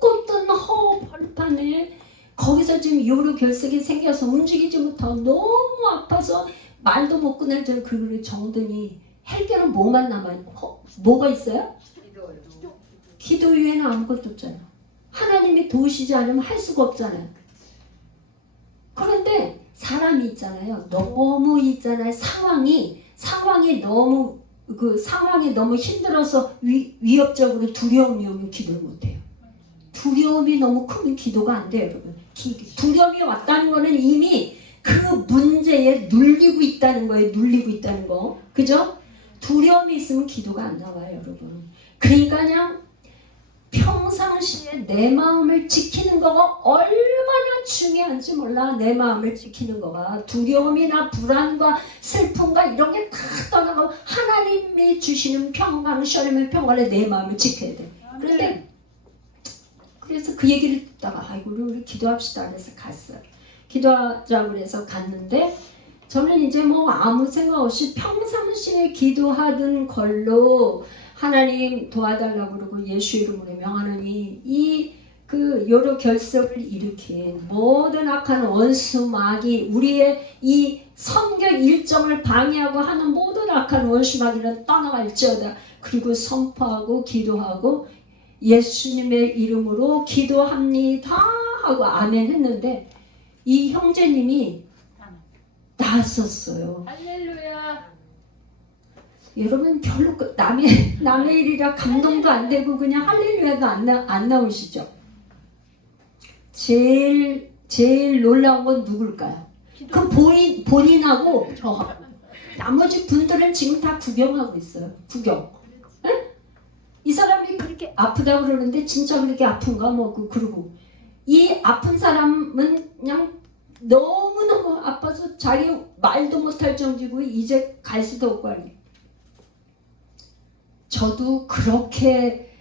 아무것도 허벌판에 거기서 지금 요로결석이 생겨서 움직이지 못하고 너무 아파서 말도 못 꺼낼 그 정도니 헬게는 뭐만 남아요? 뭐가 있어요? 기도 외에는 아무것도 없잖아요. 하나님이 도우시지 않으면 할 수가 없잖아요. 그런데 사람이 있잖아요. 너무 있잖아요. 상황이 너무 그 상황이 너무 힘들어서 위협적으로 두려움이 오면 기도를 못해요. 두려움이 너무 크면 기도가 안 돼요, 여러분. 두려움이 왔다는 거는 이미 그 문제에 눌리고 있다는 거예요. 눌리고 있다는 거. 그죠? 두려움이 있으면 기도가 안 나와요, 여러분. 그러니까 그냥 평상시에 내 마음을 지키는 거가 얼마나 중요한지 몰라. 내 마음을 지키는 거가 두려움이나 불안과 슬픔과 이런 게 다 떠나고 하나님이 주시는 평강, 샬롬의 평강에 내 마음을 지켜야 돼. 그래서 그 얘기를 듣다가 아이고 우리 기도합시다 그래서 갔어요. 기도하자고 그래서 갔는데 저는 이제 뭐 아무 생각 없이 평상시에 기도하던 걸로 하나님 도와달라고 그러고 예수 이름으로 명하노니 이 그 요로 결석을 일으킨 모든 악한 원수 마귀 우리의 이 선교 일정을 방해하고 하는 모든 악한 원수 마귀는 떠나갈지어다. 그리고 선포하고 기도하고 예수님의 이름으로 기도합니다 하고 아멘 했는데 이 형제님이 나섰어요. 할렐루야. 여러분 별로 남의 일이라 감동도 안 되고 그냥 할렐루야도 안 나오시죠? 제일 놀라운 건 누굴까요? 그 본인하고 저 나머지 분들은 지금 다 구경하고 있어요. 구경. 이 사람이 그렇게 아프다고 그러는데 진짜 그렇게 아픈가 그러고 이 아픈 사람은 그냥 너무너무 아파서 자기 말도 못할 정도고 이제 갈 수도 없고 하니 저도 그렇게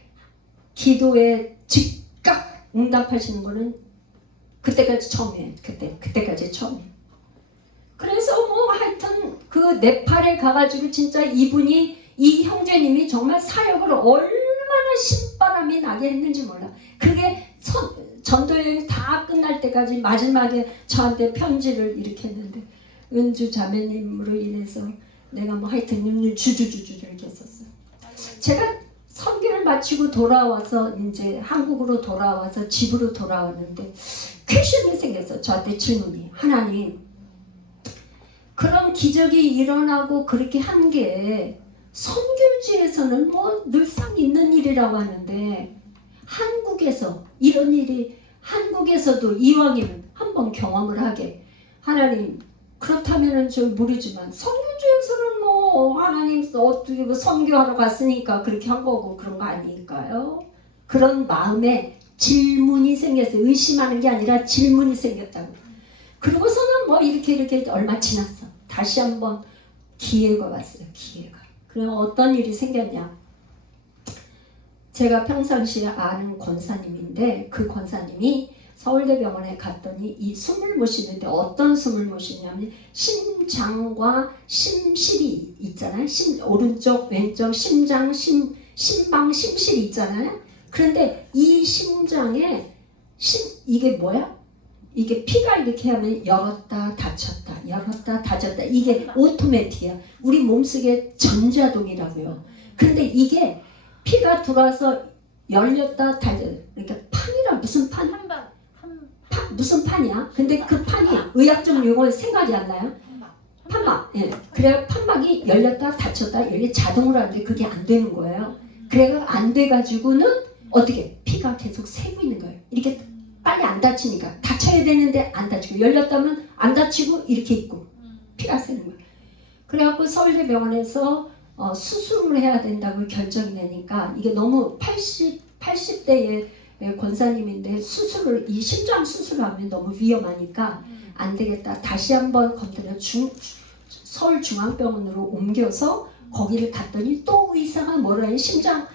기도에 즉각 응답하시는 거는 그때까지 처음이에요. 그때까지 처음이에요. 그래서 뭐 하여튼 그 네팔에 가가지고 진짜 이분이 이 형제님이 정말 사역을 얼마나 신바람이 나게 했는지 몰라. 그게 전도여행 다 끝날 때까지 마지막에 저한테 편지를 이렇게 했는데 은주 자매님으로 인해서 내가 뭐 하여튼 주주주주 이렇게 했었어요. 제가 선교를 마치고 돌아와서 이제 한국으로 돌아와서 집으로 돌아왔는데 퀘션이 생겼어. 저한테 질문이. 하나님 그런 기적이 일어나고 그렇게 한 게 선교지에서는 뭐 늘상 있는 일이라고 하는데 한국에서 이런 일이 한국에서도 이왕이면 한번 경험을 하게. 하나님 그렇다면은 저 모르지만 선교주에서는 뭐 하나님 어떻게 뭐 선교하러 갔으니까 그렇게 한 거고 그런 거 아닐까요? 그런 마음에 질문이 생겼어요. 의심하는 게 아니라 질문이 생겼다고. 그러고서는 뭐 이렇게 얼마 지났어. 다시 한번 기회가 왔어요. 기회가. 그럼 어떤 일이 생겼냐? 제가 평상시에 아는 권사님인데 그 권사님이 서울대병원에 갔더니 이 숨을 못 쉬는데 어떤 숨을 못 쉬냐면 심장과 심실이 있잖아요. 오른쪽 왼쪽 심장 심방 심실이 있잖아요. 그런데 이 심장에 이게 뭐야? 이게 피가 이렇게 하면 열었다 닫혔다 열었다 닫혔다 이게 오토매틱이야. 우리 몸속에 전자동이라고요. 그런데 이게 피가 들어와서 열렸다 닫혔다. 그러니까 판이라 무슨 판? 무슨 판이야? 근데 그 판이 의학적 용어 생각이 안 나요? 판막. 예. 그래 판막이 열렸다 닫혔다 이게 자동으로 하는데 그게 안 되는 거예요. 그래가 안 돼가지고는 어떻게 피가 계속 새고 있는 거예요. 이렇게 빨리 안 다치니까 다쳐야 되는데 안 다치고 열렸다면 안 다치고 이렇게 있고 피가 새는 거예요. 그래갖고 서울대병원에서 수술을 해야 된다고 결정이 되니까 이게 너무 80대의 권사님인데 이 심장 수술하면 너무 위험하니까 안 되겠다. 다시 한번 검토를 서울중앙병원으로 옮겨서 거기를 갔더니 또 의사가 뭐라 해요? 심장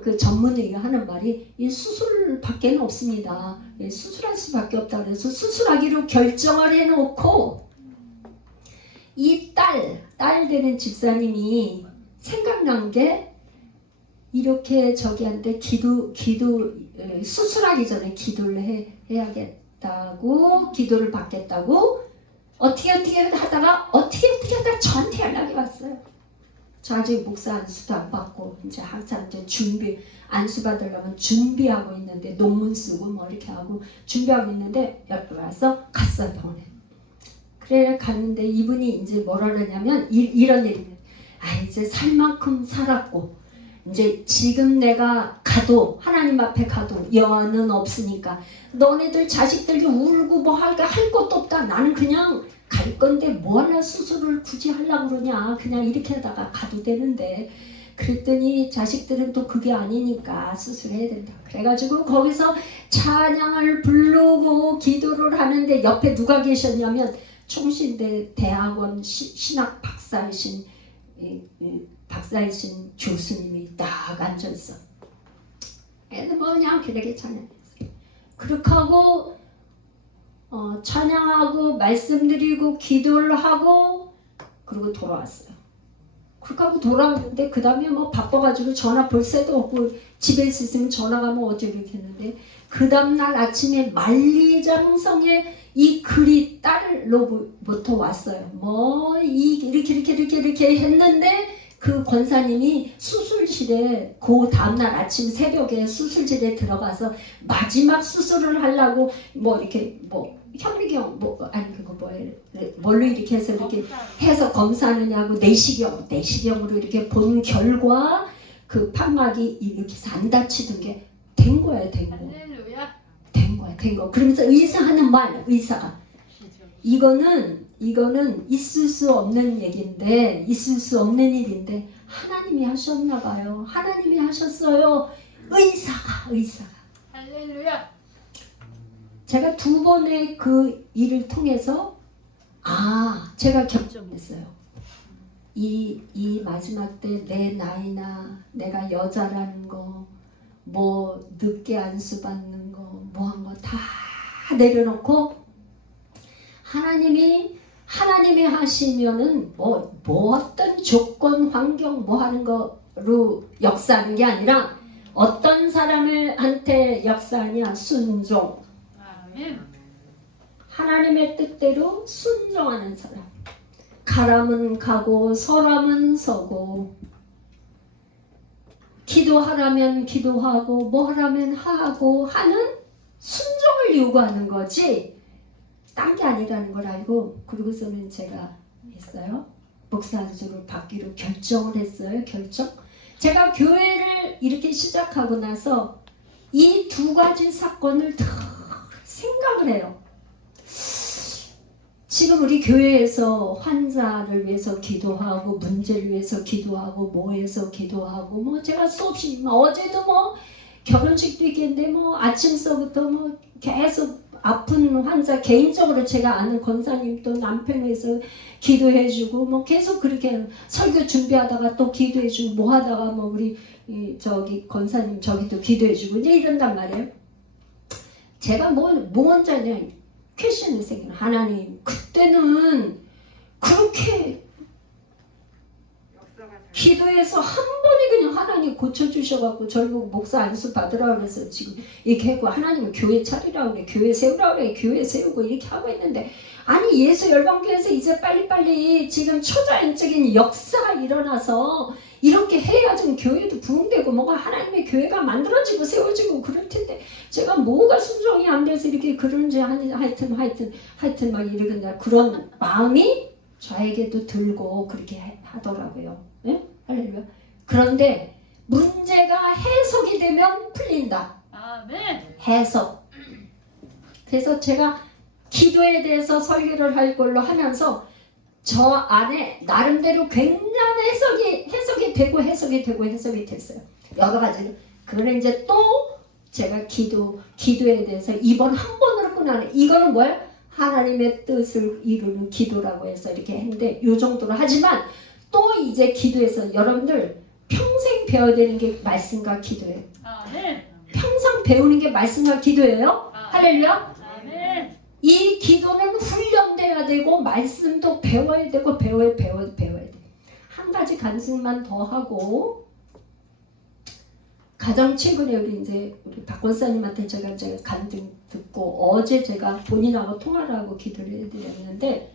그 전문의가 하는 말이 이 수술밖에는 없습니다. 수술할 수밖에 없다. 그래서 수술하기로 결정을 해놓고 이 딸 되는 집사님이 생각난 게 이렇게 저기한테 수술하기 전에 기도를 해야겠다고 기도를 받겠다고 어떻게 하다가 저한테 연락이 왔어요. 저 아직 목사 안수도 안 받고 이제 항상 이제 안수 받으려면 준비하고 있는데 논문 쓰고 뭐 이렇게 하고 준비하고 있는데 연락이 와서 갔어요 병원에. 그래 갔는데 이분이 이제 뭐라 그러냐면 이런 얘기입니다. 이제 살 만큼 살았고 이제 지금 내가 가도 하나님 앞에 가도 영화는 없으니까 너네들 자식들도 울고 뭐 할 것도 없다. 나는 그냥 갈 건데 뭐 하려 수술을 굳이 하려고 그러냐. 그냥 이렇게 하다가 가도 되는데 그랬더니 자식들은 또 그게 아니니까 수술해야 된다. 그래가지고 거기서 찬양을 부르고 기도를 하는데 옆에 누가 계셨냐면 총신대 대학원 신학 박사이신 교수님이 딱 앉아있어. 애들 뭐냐 그렇게 찬양했어요. 그렇게 하고 찬양하고 말씀드리고 기도를 하고 그리고 돌아왔어요. 그렇게 하고 돌아왔는데 그 다음에 뭐 바빠가지고 전화 볼 새도 없고 집에 있으면 전화가 뭐 어쩌고 이렇게 했는데 그 다음날 아침에 만리장성에 이 글이 딸로부터 왔어요. 뭐 이렇게 했는데 그 권사님이 수술실에 그 다음날 아침 새벽에 수술실에 들어가서 마지막 수술을 하려고 뭐 이렇게 뭐 현미경 뭘로 이렇게 해서 이렇게 해서 검사하느냐고 내시경으로 이렇게 본 결과 그 판막이 이렇게 해서 안 다치던 게 된 거예요. 된 거. 그러면서 의사가 이거는 있을 수 없는 얘기인데 있을 수 없는 일인데 하나님이 하셨나 봐요. 하나님이 하셨어요. 의사가 할렐루야. 제가 2번의 그 일을 통해서 제가 결정했어요. 이 마지막 때 내 나이나 내가 여자라는 거 뭐 늦게 안수 받는 거 뭐 한 거 다 내려놓고 하나님이 하시면은 뭐 어떤 조건 환경 뭐 하는 거로 역사하는 게 아니라 어떤 사람한테 역사하냐 순종. 아멘. 하나님의 뜻대로 순종하는 사람. 가라면 가고 서라면 서고 기도하라면 기도하고 뭐 하라면 하고 하는 순종을 요구하는 거지 딴 게 아니라는 걸 알고 그리고서는 제가 했어요. 목사 안수를 받기로 결정을 했어요. 제가 교회를 이렇게 시작하고 나서 이 2가지 사건을 다 생각을 해요. 지금 우리 교회에서 환자를 위해서 기도하고 문제를 위해서 기도하고 뭐해서 기도하고 뭐 제가 수없이 어제도 뭐 결혼식도 있겠는데 뭐 아침서부터 뭐 계속 아픈 환자 개인적으로 제가 아는 권사님도 남편에서 기도해주고 뭐 계속 그렇게 설교 준비하다가 또 해주고 뭐 하다가 뭐 우리 저기 권사님 저기도 기도해주고 이제 이런단 말이에요. 제가 뭐 혼자냐 퀘션을 생긴 하나님 그때는 그렇게 기도해서 한 번에 그냥 하나님 고쳐주셔갖고 결국 목사 안수 받으라 그래서 지금 이렇게 했고 하나님은 교회 차리라 그래 교회 세우라 그래 교회 세우고 이렇게 하고 있는데 아니 예수 열방교회에서 이제 빨리빨리 지금 초자연적인 역사가 일어나서 이렇게 해야 좀 교회도 부흥되고 뭐가 하나님의 교회가 만들어지고 세워지고 그럴 텐데 제가 뭐가 순종이 안 돼서 이렇게 그런지 하여튼 막 이러는데 그런 마음이 저에게도 들고 그렇게 하더라고요. 네? 할렐루야. 그런데 문제가 해석이 되면 풀린다. 아멘. 해석. 그래서 제가 기도에 대해서 설교를 할 걸로 하면서 저 안에 나름대로 굉장한 해석이 되고 해석이 됐어요. 여러 가지로. 그러나 이제 또 제가 기도에 대해서 이번 한 번으로 끝나는 이거는 뭐예요? 하나님의 뜻을 이루는 기도라고 해서 이렇게 했는데 이 정도로 하지만 또 이제 기도에서 여러분들 평생 배워야 되는 게 말씀과 기도예요. 아멘. 평생 배우는 게 말씀과 기도예요. 할렐루야. 아멘. 이 기도는 훈련돼야 되고 말씀도 배워야 되고 배워야 돼. 한 가지 간증만 더 하고 가장 최근에 우리 박 권사님한테 제가 간증 듣고 어제 제가 본인하고 통화를 하고 기도를 해드렸는데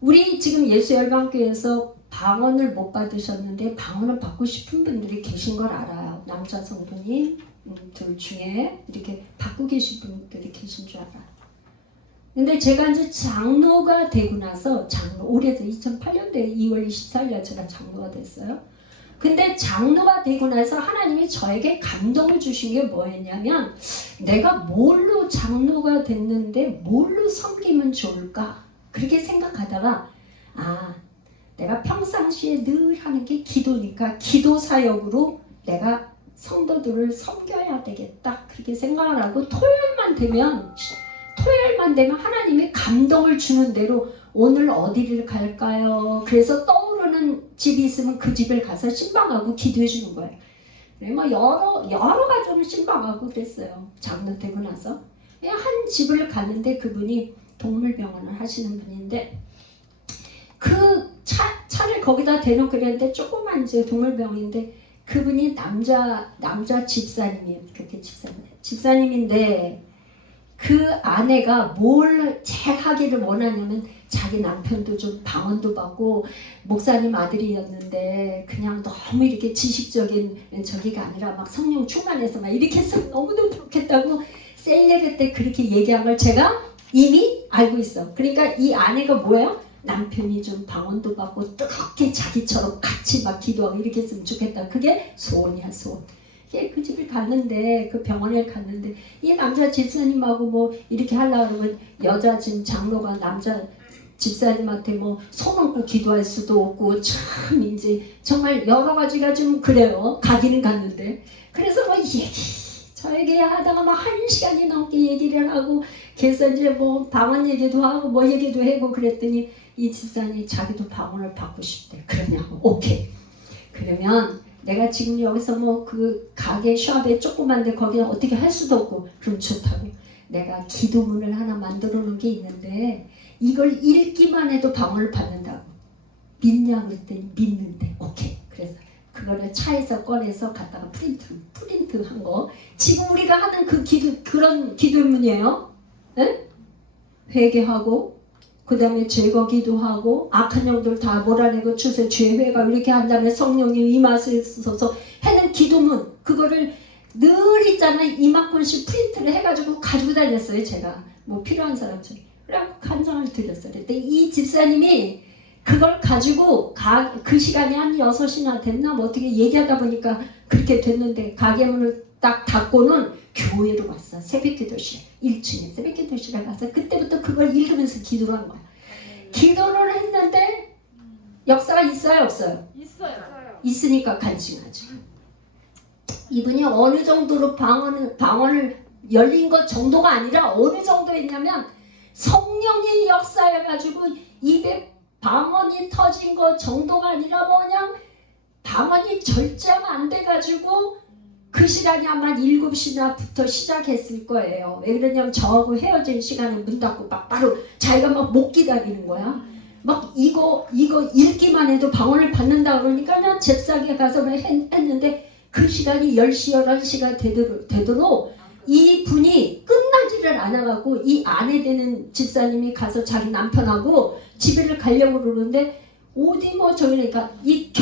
우리 지금 예수 열방교회에서 방언을 못 받으셨는데 방언을 받고 싶은 분들이 계신 걸 알아요. 남자 성도님 들 중에 이렇게 받고 계신 분들이 계신 줄 알아요. 근데 제가 이제 장로가 되고 나서 올해도 2008년도에 2월 24일에 제가 장로가 됐어요. 근데 장로가 되고 나서 하나님이 저에게 감동을 주신 게 뭐였냐면 내가 뭘로 장로가 됐는데 뭘로 섬기면 좋을까 그렇게 생각하다가 내가 평상시에 늘 하는 게 기도니까 기도 사역으로 내가 성도들을 섬겨야 되겠다 그렇게 생각을 하고 토요일만 되면 하나님이 감동을 주는 대로 오늘 어디를 갈까요? 그래서 떠오르는 집이 있으면 그 집을 가서 신방하고 기도해 주는 거예요. 뭐 여러 가지로 신방하고 그랬어요. 장로 되고 나서 한 집을 갔는데 그분이 동물병원을 하시는 분인데 그 차를 거기다 대놓고 그랬는데 조그만 이제 동물병원인데 그분이 남자 집사님이에요. 그렇게 집사님인데 그 아내가 뭘 제일 하기를 원하냐면 자기 남편도 좀 방언도 받고 목사님 아들이었는데 그냥 너무 이렇게 지식적인 저기가 아니라 막 성령 충만해서 막 이렇게 했으면 너무도 좋겠다고 셀레브 때 그렇게 얘기한 걸 제가 이미 알고 있어. 그러니까 이 아내가 뭐예요? 남편이 좀 방언도 받고 뜨겁게 자기처럼 같이 막 기도하고 이렇게 했으면 좋겠다. 그게 소원이야 소원. 그 집을 갔는데 그 병원에 갔는데 이 남자 집사님하고 뭐 이렇게 하려고 그러면 여자 지금 장로가 남자 집사님한테 뭐 손 얹고 기도할 수도 없고 참 이제 정말 여러 가지가 좀 그래요. 가기는 갔는데 그래서 뭐 저에게 하다가 막 1시간이 넘게 얘기를 하고 그래서 이제 뭐 방언 얘기도 하고 뭐 얘기도 하고 그랬더니 이 집사님이 자기도 방언을 받고 싶대. 그러냐고. 오케이. 그러면 내가 지금 여기서 뭐 그 가게 샵에 조그만데 거기는 어떻게 할 수도 없고 그럼 좋다고 내가 기도문을 하나 만들어 놓은 게 있는데 이걸 읽기만 해도 방언을 받는다고 믿냐고 했더니 믿는데 오케이. 그래서 그거를 차에서 꺼내서 갖다가 프린트 한 거 지금 우리가 하는 그 그런 기도문이에요. 네? 회개하고 그 다음에 제거기도 하고 악한 영들 다 몰아내고 주세 죄회가 이렇게 한 다음에 성령님 임하소서 하는 기도문 그거를 늘 있잖아요. 이만큼씩 프린트를 해가지고 가지고 다녔어요. 제가 뭐 필요한 사람처럼 그래갖고 간증을 드렸어요. 근데 이 집사님이 그걸 가지고 그 시간이 한 6시나 됐나 뭐 어떻게 얘기하다 보니까 그렇게 됐는데 가게 문을 딱 닫고는 교회로 갔어. 새벽기도실에. 1층에 새벽기도실에 가서 그때부터 그걸 읽으면서 기도를 한 거야. 기도를 했는데 역사가 있어요, 없어요? 있어요. 있으니까 간증하죠. 이분이 어느 정도로 방언을 열린 것 정도가 아니라 어느 정도였냐면 성령이 역사해가지고 입에 방언이 터진 것 정도가 아니라 뭐냐, 방언이 절제가 안 돼가지고 그 시간이 아마 7시나부터 시작했을 거예요. 왜 그러냐면 저하고 헤어진 시간에 문 닫고 막 바로 자기가 막 못 기다리는 거야. 막 이거 읽기만 해도 방언을 받는다 그러니까 그냥 잽싸게 가서 했는데 그 시간이 10시, 11시가 되도록 이 분이 끝나지를 않아갖고 이 아내 되는 집사님이 가서 자기 남편하고 집에를 가려고 그러는데 어디 뭐 저기니까 이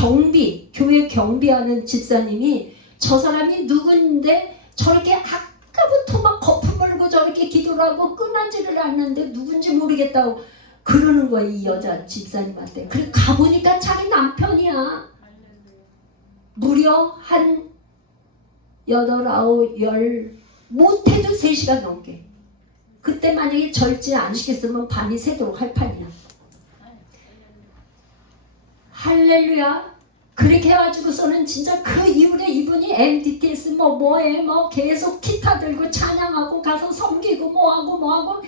교회 경비하는 집사님이 저 사람이 누군데 저렇게 아까부터 막 거품 물고 저렇게 기도를 하고 끝나지를 않는데 누군지 모르겠다고 그러는 거야, 이 여자 집사님한테. 그래 가보니까 자기 남편이야. 무려 한 8, 9, 10 못해도 3시간 넘게. 그때 만약에 절제 안 시켰으면 밤이 새도록 할 판이야. 할렐루야. 그렇게 해가지고서는 진짜 그 이후에 이분이 MDTS 뭐해 계속 기타 들고 찬양하고 가서 섬기고 뭐하고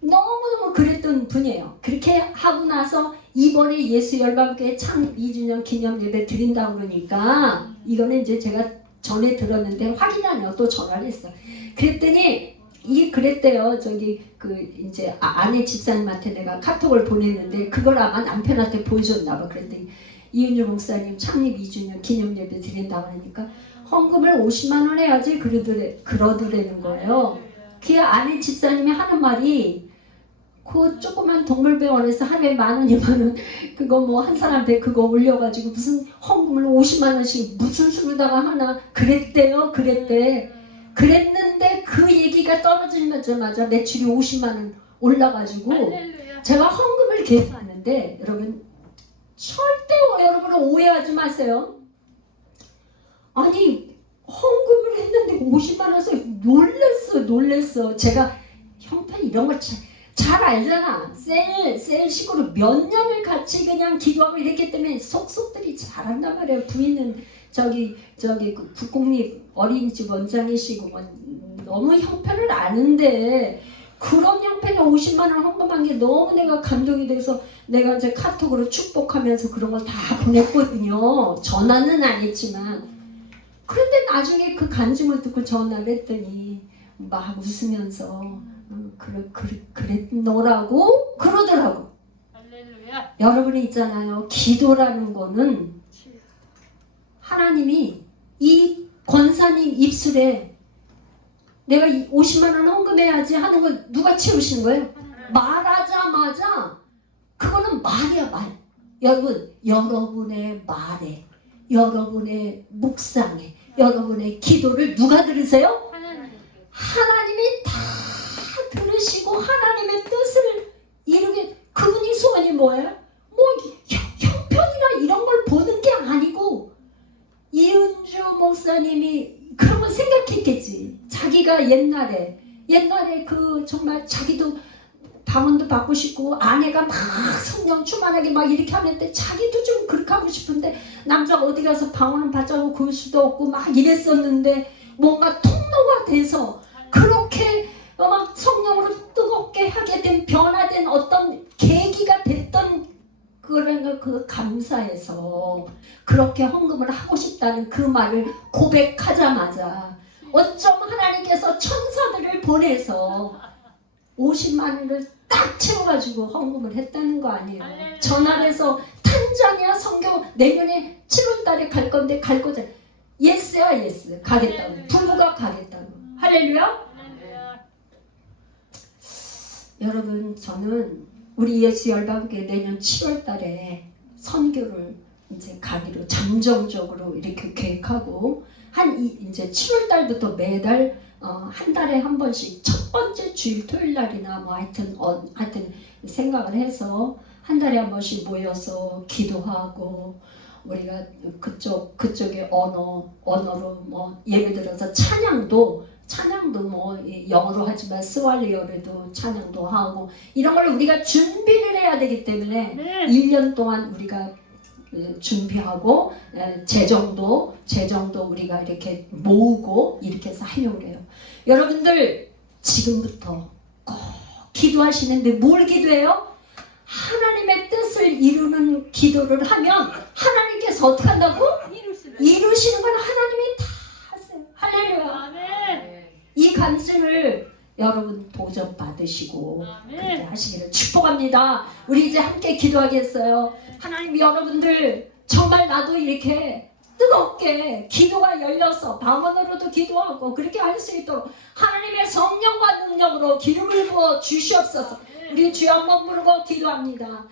너무너무 그랬던 분이에요. 그렇게 하고 나서 이번에 예수열방교회 창립 2주년 기념 예배 드린다고 그러니까 이거는 이제 제가 전에 들었는데 확인이 안 해요. 또 전화를 했어. 그랬더니 그랬대요. 저기 이제 아내 집사님한테 내가 카톡을 보냈는데 그걸 아마 남편한테 보여줬나 봐. 그랬더니 이은주 목사님 창립 2주년 기념 예배 드린다고 하니까 헌금을 50만 원 해야지 그러더라는 거예요. 그 아내 집사님이 하는 말이 그 조그만 동물병원에서 하루에 10,000원, 20,000원 그거 뭐 한 사람한테 그거 올려가지고 무슨 헌금을 50만 원씩 무슨 수로다가 하나 그랬대요. 그랬는데 그 얘기가 떨어지자마자 매출이 50만 원 올라가지고 제가 헌금을 계산하는데 여러분 절대 여러분은 오해하지 마세요. 아니 헌금을 했는데 50만 원에서 놀랬어. 제가 형편 이런 걸 잘 알잖아. 셀식으로 몇 년을 같이 그냥 기도하고 이랬기 때문에 속속들이 잘한단 말이에요. 부인은 저기 그 국공립 어린이집 원장이시고 너무 형편을 아는데 그런 형편에 50만 원 헌금한 게 너무 내가 감동이 돼서 내가 이제 카톡으로 축복하면서 그런 걸 다 보냈거든요. 전화는 안 했지만. 그런데 나중에 그 간증을 듣고 전화를 했더니 막 웃으면서 그랬노라고 그러더라고. 할렐루야. 여러분이 있잖아요. 기도라는 거는 하나님이 이 권사님 입술에 내가 50만 원 헌금해야지 하는 걸 누가 채우시는 거예요? 말하자마자 그거는 말이야, 말. 여러분, 여러분의 말에, 여러분의 묵상에, 여러분의 기도를 누가 들으세요? 하나님이 다 들으시고 하나님의 뜻을 이루게. 그분이 소원이 뭐예요? 뭐 형편이나 이런 걸 보는 게 아니고 이은주 목사님이 그런 걸 생각했겠지. 자기가 옛날에 그 정말 자기도 방언도 받고 싶고 아내가 막 성령 충만하게 막 이렇게 하는데 자기도 좀 그렇게 하고 싶은데 남자가 어디 가서 방언을 받자고 그럴 수도 없고 막 이랬었는데 뭔가 통로가 돼서 그렇게 막 성령으로 뜨겁게 하게 된 변화된 어떤 계기가 됐던 그런 걸 그 감사해서 그렇게 헌금을 하고 싶다는 그 말을 고백하자마자 어쩜 하나님께서 천사들을 보내서 50만 원을 딱 채워가지고 헌금을 했다는 거 아니에요. 전화해서 탄자니아 선교 내년에 7월달에 갈 건데 갈 거잖아요. 예스야 예스. 가겠다고. 부부가 가겠다고. 할렐루야. 여러분, 저는 우리 예수 열방교회 내년 7월달에 선교를 이제 가기로 잠정적으로 이렇게 계획하고 이제 7월달부터 매달 한 달에 한 번씩 첫 번째 주일 토요일 날이나 뭐 하여튼 생각을 해서 한 달에 한 번씩 모여서 기도하고 우리가 그쪽의 언어로 뭐 예를 들어서 찬양도 찬양도 뭐 영어로 하지만 스왈리어로도 찬양도 하고 이런 걸 우리가 준비를 해야 되기 때문에 네. 1년 동안 우리가 준비하고 재정도 우리가 이렇게 모으고 이렇게 해서 하려고 해요. 여러분들 지금부터 꼭 기도하시는데 뭘 기도해요? 하나님의 뜻을 이루는 기도를 하면 하나님께서 어떻게 한다고? 이루시는 건 하나님이 다 하세요. 할렐루야. 아멘. 이 간증을 여러분 도전 받으시고 아멘. 그렇게 하시기를 축복합니다. 우리 이제 함께 기도하겠어요. 하나님 여러분들 정말 나도 이렇게 뜨겁게 기도가 열려서 방언으로도 기도하고 그렇게 할 수 있도록 하나님의 성령과 능력으로 기름을 부어 주시옵소서. 우리 주여 한번 부르고 기도합니다.